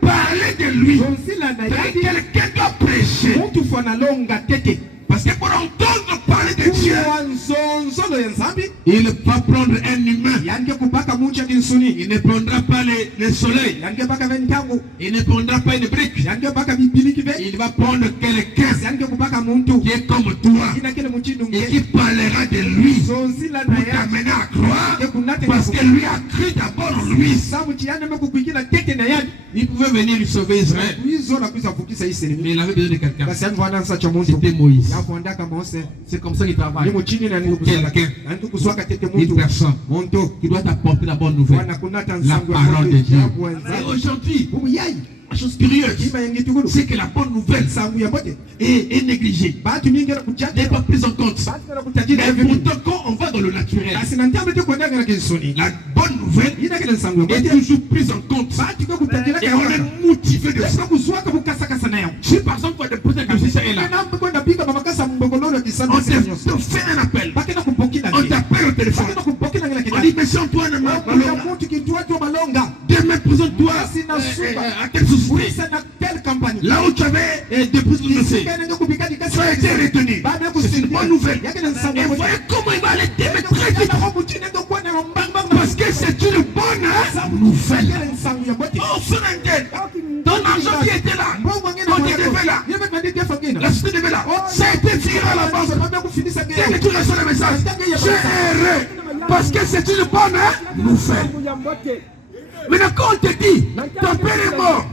parler de lui. Quelqu'un doit prêcher. Parce que pour entendre parler de Dieu, il va prendre un humain. Il ne prendra pas le soleil. Il ne prendra pas une brique. Il va prendre quelqu'un qui est comme toi et qui parlera de lui pour t'amener à croire, parce que lui a cru d'abord en lui. Il pouvait venir lui sauver Israël, mais il avait besoin de quelqu'un. C'était Moïse. C'est comme ça qu'il travaille. Quelqu'un, une personne qui doit apporter la bonne nouvelle, la parole de Dieu. Et aujourd'hui, la chose curieuse, c'est que la bonne nouvelle est négligée, n'est pas prise en compte. Mais pourtant, quand on va dans le naturel, la bonne nouvelle est toujours prise en compte. Et on est motivé de ça. Si par exemple, tu as déposé que Jésus est là, on te fait un appel, on t'appelle au téléphone, on dit mais si Antoine demain présente-toi à quelle société, là où tu avais déposé le dossier, tu as été retenu. C'est une bonne nouvelle. Et voyez comment il va aller demain très vite, parce que c'est une bonne nouvelle. Oh Sonangel, ton argent qui était là, ton devait là, la société devait là, ça a été tiré à la base. Dès que tu reçois le message, j'ai erré, parce que c'est une bonne nouvelle. Maintenant quand on te dit, ton père est mort,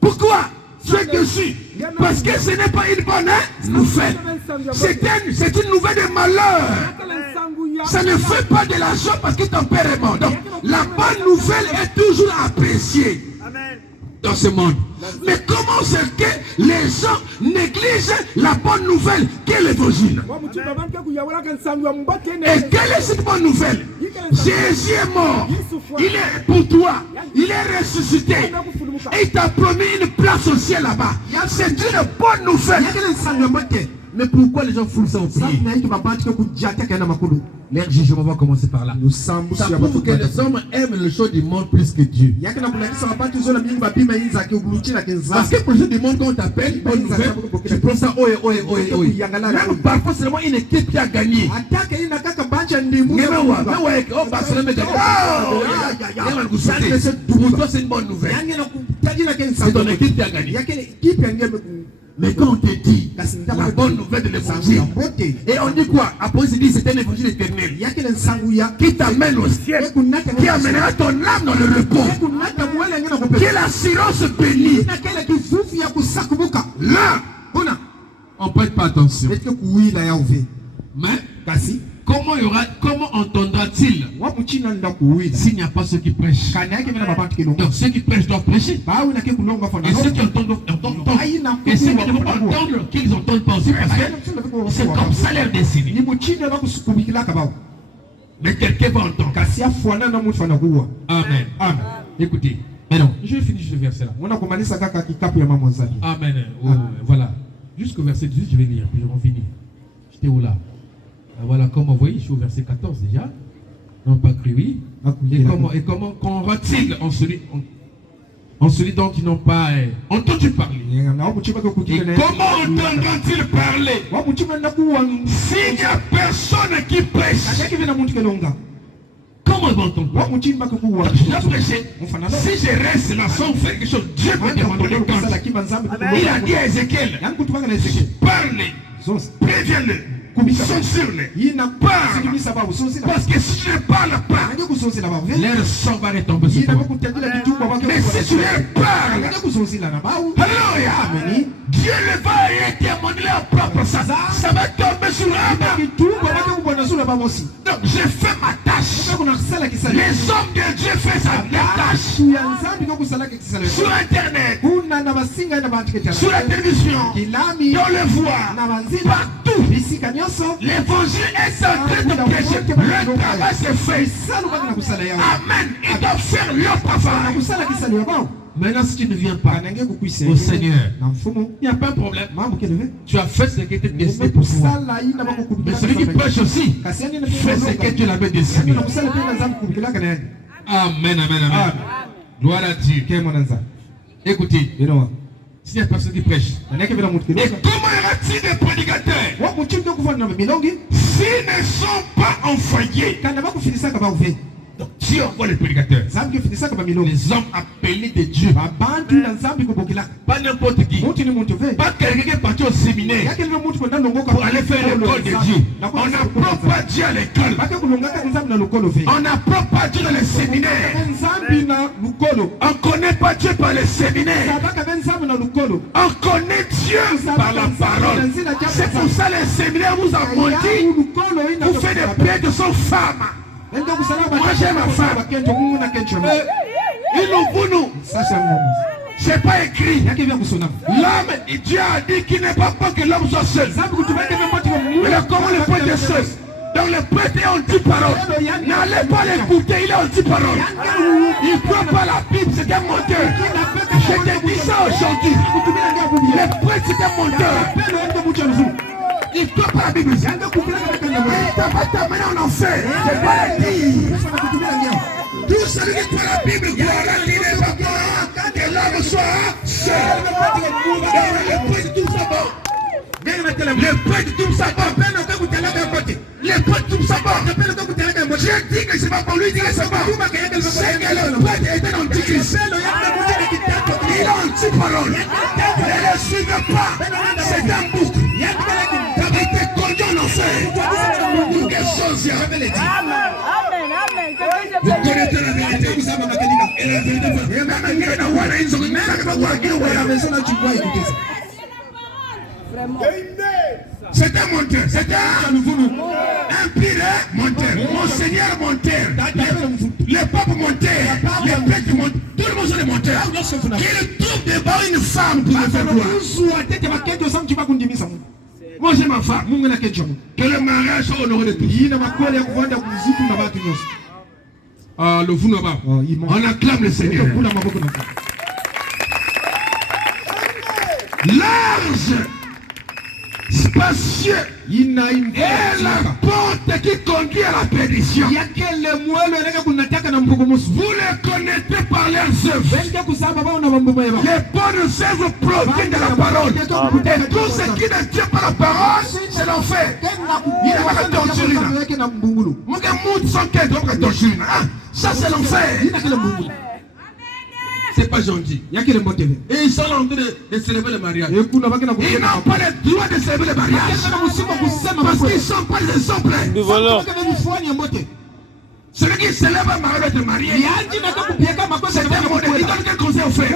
pourquoi? C'est dessus, parce que ce n'est pas une bonne nouvelle. C'est une nouvelle de malheur. Ça ne fait pas de l'argent parce que ton père est mort. Donc la bonne nouvelle est toujours appréciée. dans ce monde. Mais comment c'est que les gens négligent la bonne nouvelle qu'est l'évangile? Et quelle est cette bonne nouvelle? Jésus est mort. Il est pour toi. Il est ressuscité. Et il t'a promis une place au ciel là-bas. C'est une bonne nouvelle. Mais pourquoi les gens font ça au prier? Leur jugement va commencer par là. Ça prouve que les hommes aiment le show du monde plus que Dieu. Parce que pour le show du monde, quand on t'appelle, tu prends ça, même parfois c'est seulement une équipe qui a gagné. Pour toi c'est une bonne nouvelle. C'est ton équipe qui a gagné. Mais quand on te dit la bonne nouvelle de l'évangile, et on dit quoi? Après il dit c'est un évangile éternel qui t'amène au ciel, qui amènera ton âme dans le repos, qui est l'assurance bénie. Là, on ne prête pas attention. Mais comment entendra-t-il s'il n'y a pas ceux qui prêchent? Donc ceux qui prêchent doivent prêcher. Et ceux qui entendent doivent entendre. Et ceux qui ne vont pas entendre, qu'ils entendent pas aussi, parce que c'est comme ça leur destinée. Mais quelqu'un va entendre. Amen. Amen. Écoutez, mais non, je vais finir ce verset-là. Amen. Oh, voilà. Jusqu'au verset 18, je vais lire, puis on finit. J'étais où là? Voilà, comme vous voyez, je suis au verset 14 déjà. Non, pas cru, oui. Et comment qu'aura-t-il en celui dont ils n'ont pas entendu parler? Et comment entendra-t-il parler s'il n'y a personne qui prêche? Comment ils vont entendre? Je dois prêcher. Si je reste là sans faire quelque chose, Dieu peut demander le compte. Il a dit à Ézéchiel, parlez, préviens-le. Parce que si tu ne parles pas, l'air sang va retomber sur toi. Mais si tu ne parles, alléluia, Dieu le va témoigner leur propre sang. Ça va tomber sur l'âme. Donc j'ai fait ma tâche. Les hommes de Dieu font sa tâche. Sur internet, sur la télévision, dans le voix, partout. L'évangile est en train de prêcher. Le travail se fait. Amen. Ils doivent faire leur travail. Maintenant, si tu ne viens pas au Seigneur, il n'y a pas de problème. Tu as fait ce qui était destiné pour toi. Mais celui qui prêche aussi fait ce que Dieu l'avait destiné. Amen, amen, amen. Gloire à Dieu. Écoutez, s'il n'y a personne qui prêche, et comment y aura-t-il des prédicateurs s'ils ne sont pas envoyés? Donc, Dieu envoie les prédicateurs, les hommes appelés de Dieu, pas n'importe qui, pas quelqu'un qui est parti au séminaire pour aller faire l'école de Dieu. On n'apprend pas Dieu à l'école, on n'apprend pas Dieu dans les séminaires, on ne connaît pas Dieu par les séminaires, on connaît Dieu par la parole. C'est pour ça que les séminaires vous ont dit, vous faites des prières de son femme. Moi j'ai ma femme. C'est pas écrit. L'homme, Dieu a dit qu'il n'est pas bon que l'homme soit seul. Mais comment le prêtre est seul? Donc le prêtre est anti-parole. N'allez pas l'écouter, il est anti-parole. Il ne prend pas la Bible, c'est un menteur. Je te dis ça aujourd'hui. Le prêtre c'est un menteur. Il ne prend pas la Bible. Il va t'amener en enfer. Je vais le dire. Tout celui qui prend la Bible, il ne va pas que l'homme soit seul. Le prêtre tout ça bon. Le prêtre tout ça bon. Le prêtre tout ça bon. Je dis que c'est pas pour lui dire que c'est bon. C'est que le prêtre était antichrist. Il est anti-parole. Ne le suivez pas. C'est un bouc. Tu as été conduit en enfer. Pour quelque chose, Amen. Vous connaissez la vérité. Et la vérité va. C'était un monteur. C'était un pire monteur. Monseigneur monteur. Les papes monteurs. Les prêtres monteurs. Tout le monde sont des monteurs. Il trouve devant une femme pour le faire quoi. Moi j'ai ma femme. Que le mariage soit honoré de tous. Ah, le fou là-bas. On acclame le Seigneur. Large, spacieux, et la porte qui conduit à la perdition. Vous les connaissez par leurs œuvres. Les bonnes œuvres proviennent de la parole. Et tout ce qui ne tient pas la parole, c'est l'enfer. Il n'y a pas de torture. Ça c'est l'enfer. C'est pas gentil. Et ils sont en train de célébrer le mariage. Ils n'ont pas le droit de célébrer le mariage. Parce qu'ils ne sont pas des exemples. Celui qui célèbre un mariage être marié. C'est un modèle. Il donne quel conseil au frère?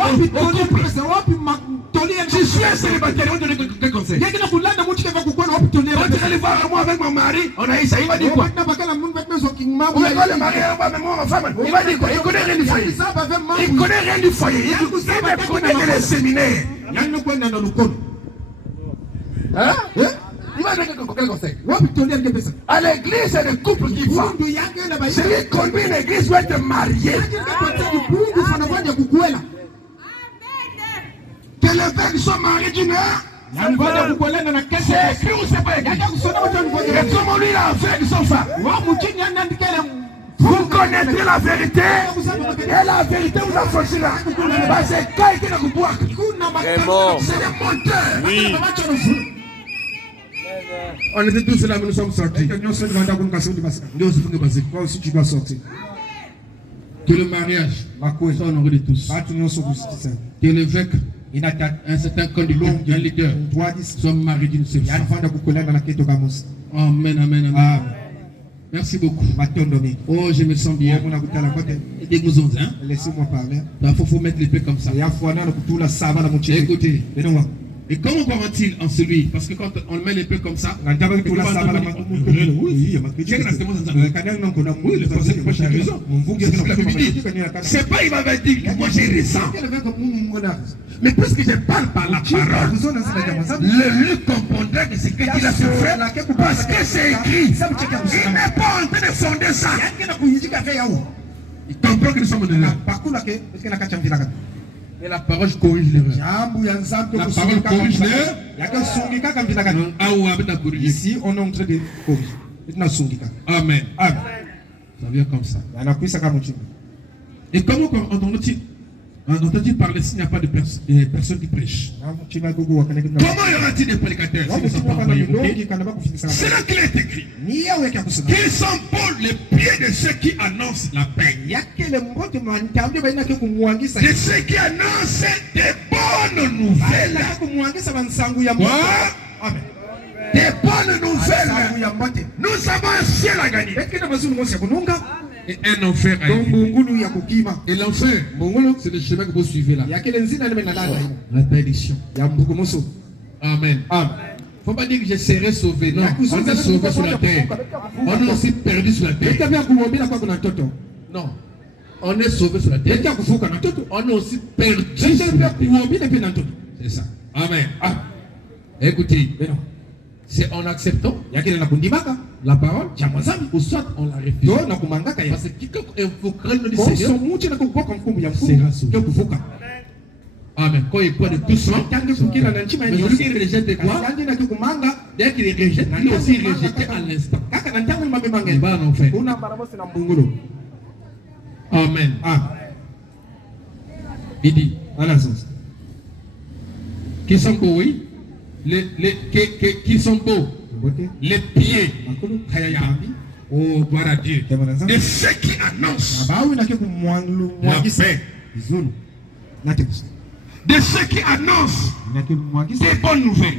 Je suis un célibataire. On donne quel conseil? Quand tu allais voir moi avec mon mari, on a essayé, il va dire quoi? On va le marier, on va même ma femme. Il va dire quoi? Il connaît rien du foyer. Il connaît rien du foyer. Il connaît que les séminaires. Hein? Il va donner quel conseil? À l'église, c'est le couple qui va. Celui qui conduit l'église doit être marié. Que les frères soient mariés d'une heure. C'est écrit ou c'est pas écrit? Et comment lui il a fait de son femme? Vous connaîtrez la vérité et la vérité vous affranchira. Parce que quand il était dans le bois, c'est des monteurs. Oui. On était tous là, mais nous sommes sortis. Que le mariage soit honoré de tous. Que l'évêque, un certain conducteur, un leader, soit marié d'une seule femme. Amen, amen, amen. Merci beaucoup. Oh, je me sens bien. Laissez-moi parler. Il faut mettre les pieds comme ça. Écoutez. Et comment croit-il en celui? Parce que quand on met les pieds comme ça, c'est pas il va dire que moi j'ai raison. Mais puisque je parle par la parole, le comprendra que c'est qu'il a souffert parce que c'est écrit. Il n'est pas en train de fonder ça. Il comprend que nous sommes de là. Et la parole corrige l'erreur. La parole corrige l'erreur. Ici, on est en train de corriger. Amen. Amen. Ça vient comme ça. Et comment entend-il parler s'il n'y a pas de personnes qui prêchent? Comment y aura-t-il des prédicateurs s'ils ne sont pas envoyés? C'est là qu'il est écrit qu'ils sont pour les pieds de ceux qui annoncent la paix, de ceux qui annoncent des bonnes nouvelles. Amen. Des bonnes nouvelles. Nous avons un ciel à gagner et un enfer à gagner. Et l'enfer, c'est le chemin que vous suivez là. La perdition. Amen. Amen. Faut pas dire que je serai sauvé. Non, on est sauvé sur la terre. On est aussi perdu sur la terre. Non, on est sauvé sur la terre. On est aussi perdu sur la terre. C'est ça. Amen. Écoutez, c'est en acceptant la parole, ou soit on la refuse. Parce que quiconque invoquera le nom du Seigneur sera sauvé. Amen. Quand il croit de tout ça, mais celui qui rejette quoi? Dès qu'il rejette, il est aussi rejeté à l'instant. Il va en enfer. Amen. Il dit, qui sont beaux, oui? Qui sont beaux? Les pieds. Oh, gloire à Dieu. De ceux qui annoncent la paix. De ceux qui annoncent des bonnes nouvelles.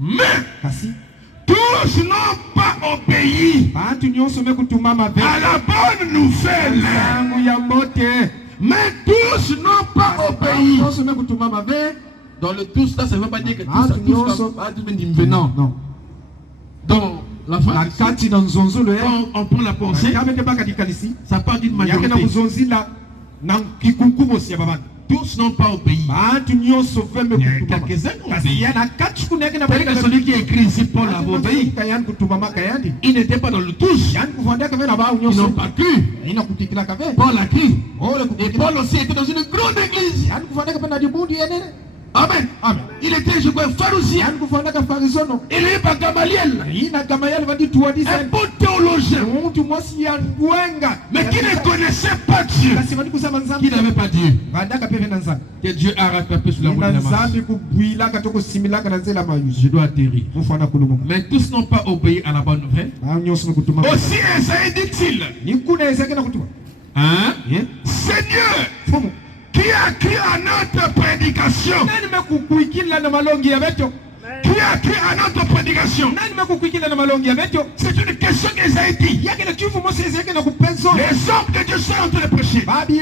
Mais tous n'ont pas obéi à la bonne nouvelle. Mais tous n'ont pas obéi Dans le tous, là, ça ne veut pas dire que tous Non, non. Dans la La phrase, kati na nzonzo le quand on prend la pensée, kabete baka dikalisi ça part d'une yake na majorité. buzonzi la na kikunkumo sia baba. Tous n'ont pas obéi. Bantu nyonso veme Il y a kutumama. quelques-uns qui ont Kasi obéi. yana kati kuneke na C'est-à-dire que celui qui écrit ici, Paul a obéi. Kayan kutumama kayandi. Il n'était pas dans le tous. Yani kufanda kave na ba Ils n'ont nyonso. pas cru. Ina kutikila kave. Paul a cru. Ole Et kutikila. Paul aussi était dans une grande église. Yani kufanda kave na dibundi yenene. Amen. Amen. Il était, je crois, pharisien. Yani kufanda ka farisono. Il est pas Gamaliel. Ina Gamayel va di tuwa Un disen. bon théologien. Mtu mwasi ya ngwenga. Mais qui ne connaissait pas Dieu. Kasi vani kusema Qui nzambi. n'avait pas Dieu. Vanda ka pepe na nzambi. Que Dieu a rattrapé sur la route de Na Damas. nzambi kubuila katoko simila kana nzela mayuzi. Je dois atterrir. Mufana kulumo. Mais tous n'ont pas obéi à la bonne nouvelle. Ba nyonso no kutumama. Aussi Esaïe dit-il, Ni kuna ezeke na kutuma. hein, Eh? Seigneur, Fumu. qui a cru à notre prédication? Nani mekukuikila na malongi ya beto? Qui a cru à notre prédication? Nani mekukuikila na malongi ya beto? C'est une question qu'Esaïe dit. Yake na kifu mose ezeke na kupenzo. Les hommes de Dieu sont en train de prêcher. Babi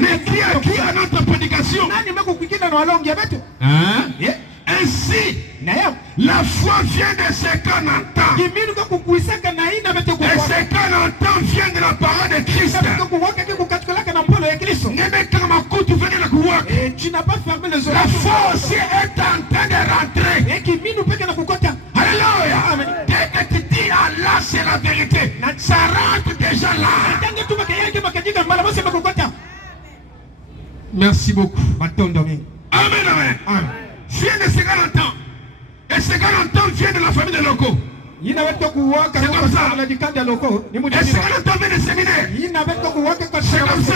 Mais qui a cru à notre prédication? nani mekukuikila na malongi ya beto? Hein? Eh? Ainsi, Na yao. la foi vient de ce qu'on entend. Kiminu ka kukuisaka na ina bete Et kwa. ce qu'on entend vient de la parole de Christ. Ka kuwaka ke kukatkolaka na mpolo ya Kristo. Ngeme kama kutu vene na kuwaka. Et tu n'as pas fermé les La oreilles. foi aussi est en train de rentrer. Et kiminu peke na kukota. Alléluia. Dès que tu dis Allah, c'est la vérité. Ça rentre déjà là. Tange tu baka yake makajika mala mose makukota. Merci beaucoup. Matondo mingi. Amen, amen. Amen. Vient de ce qu'on entend. Et ce qu'on entend vient de la famille de locaux. Yina wetu kuwaka C'est comme ça. na dikanda loko. Ni Et mujini. ce qu'on entend vient des séminaires. Yina wetu kuwaka kwa C'est comme ça.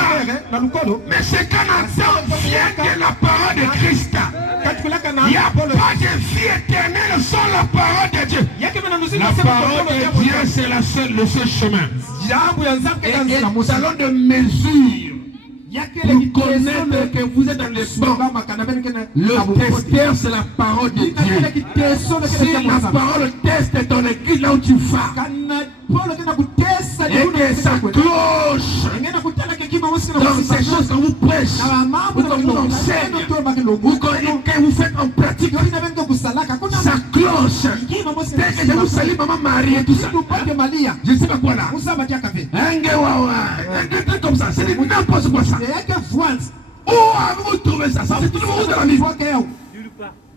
na lukolo. Mais ce qu'on entend vient de la parole de Christ. Katkulaka na Il n'y a pas de vie éternelle sans la parole de Dieu. yake mena nusi La parole de Dieu, c'est le seul chemin. jambo ya nzambe Et kanza na musa. salon de mesure Yake pour connaître que vous êtes dans les bons. Le testeur, c'est la parole de Dieu. Si la parole teste ton église là où tu vas, et que ça cloche dans ces choses qu'on vous prêche, ou qu'on vous enseigne, ou que vous faites en pratique, ça cloche. Dès que je vous salue, maman Marie et tout ça, je ne sais pas quoi là. Un truc comme ça, c'est n'importe quoi ça. Où avez-vous trouvé ça? Ça c'est tout le monde dans la Bible.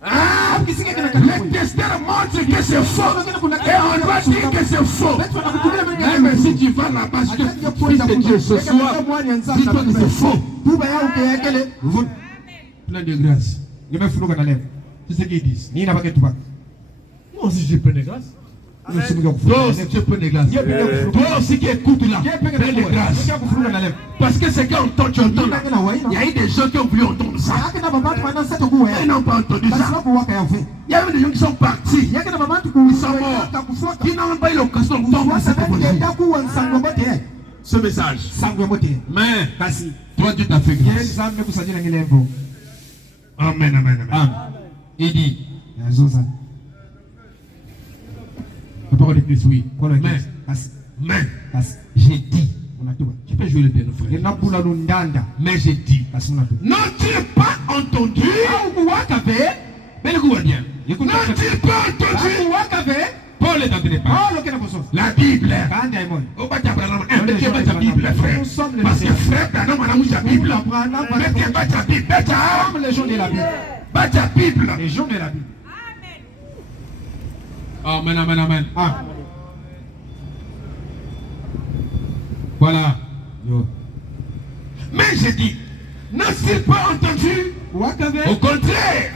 Hein? Les testeurs montrent que c'est faux. Et on doit dire que c'est faux. Mais si tu vas là-bas, je te fils de Dieu ce soir, dis-toi que c'est faux. Plein de grâce. C'est ce qu'ils disent. Moi aussi j'ai plein de grâce. Toi aussi tu es plein de grâce. Toi aussi qui écoutes là, plein de grâce. Parce que ce qu'on tu entends là, il y a eu des gens qui ont voulu entendre ça. Ils n'ont pas entendu ça. Il y a eu des gens qui sont partis. Ils sont morts. Qui n'ont pas eu l'occasion d'entendre cette évangile. Ce message. Mais toi Dieu t'a fait grâce. Amen, amen, amen. Il dit. La parole de Christ, oui. Mais j'ai dit. Tu peux jouer le piano, frère. Mais j'ai dit. N'ont-ils pas entendu? Mais le bien. N'ont-ils pas entendu? Paul est en train de parler. La Bible. Oh, bah, tu as ta Bible, frère. Parce que frère, tu as ta Bible. Mais tu n'as pas ta Bible. Les gens de la Bible. Pas ta Bible. Les gens de la Bible. Amen, amen, amen. Ah. Voilà. Mais j'ai dit, n'ont-ils pas entendu? Au contraire.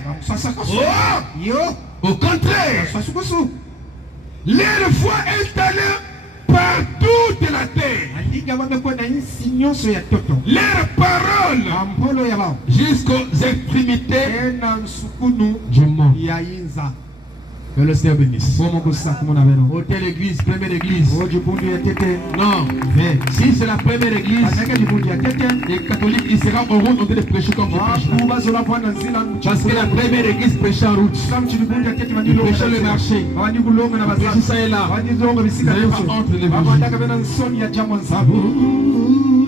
Au contraire. Leur foi est allée par toute la terre. Leur parole jusqu'aux extrémités du monde. Que le Seigneur bénisse. Hôtel église, première église. Non. Si c'est la première église, les catholiques ils seront en route en train de prêcher comme je prêche. Parce que la première église prêchait en route. Ils prêchaient le marché. Prêcher ça et là. Vous n'avez pas entre l'évangile.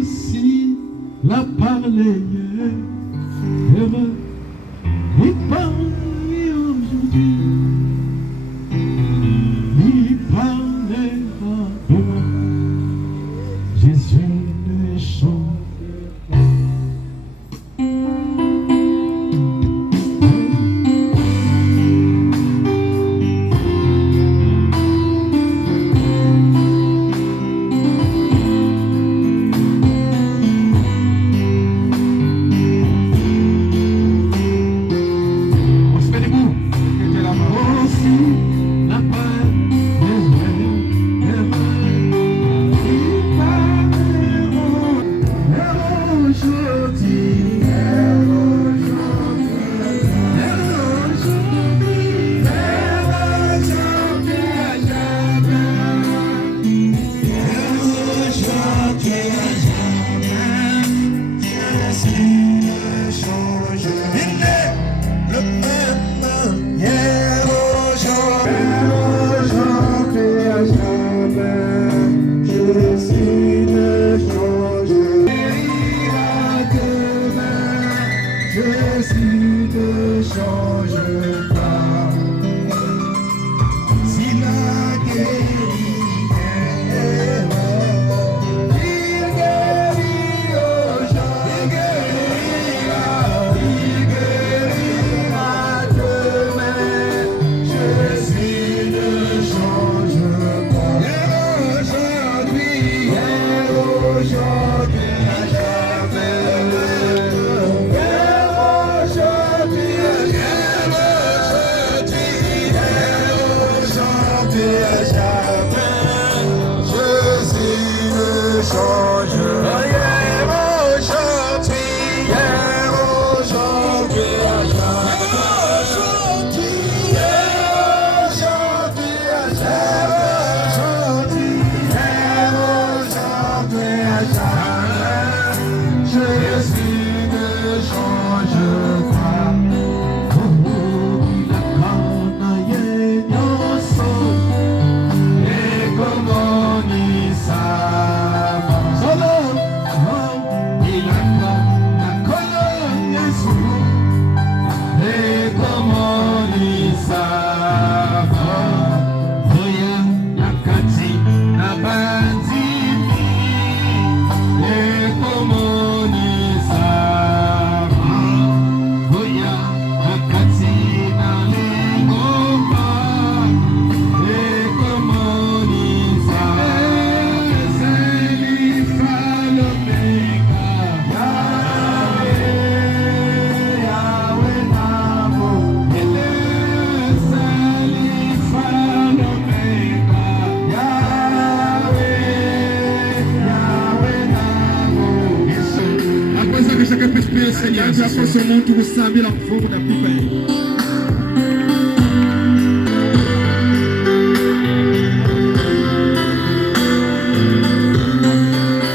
Si la parole il parle. Chacun peut prier le Seigneur, après ce monde, tout vous semble la pauvre d'un plus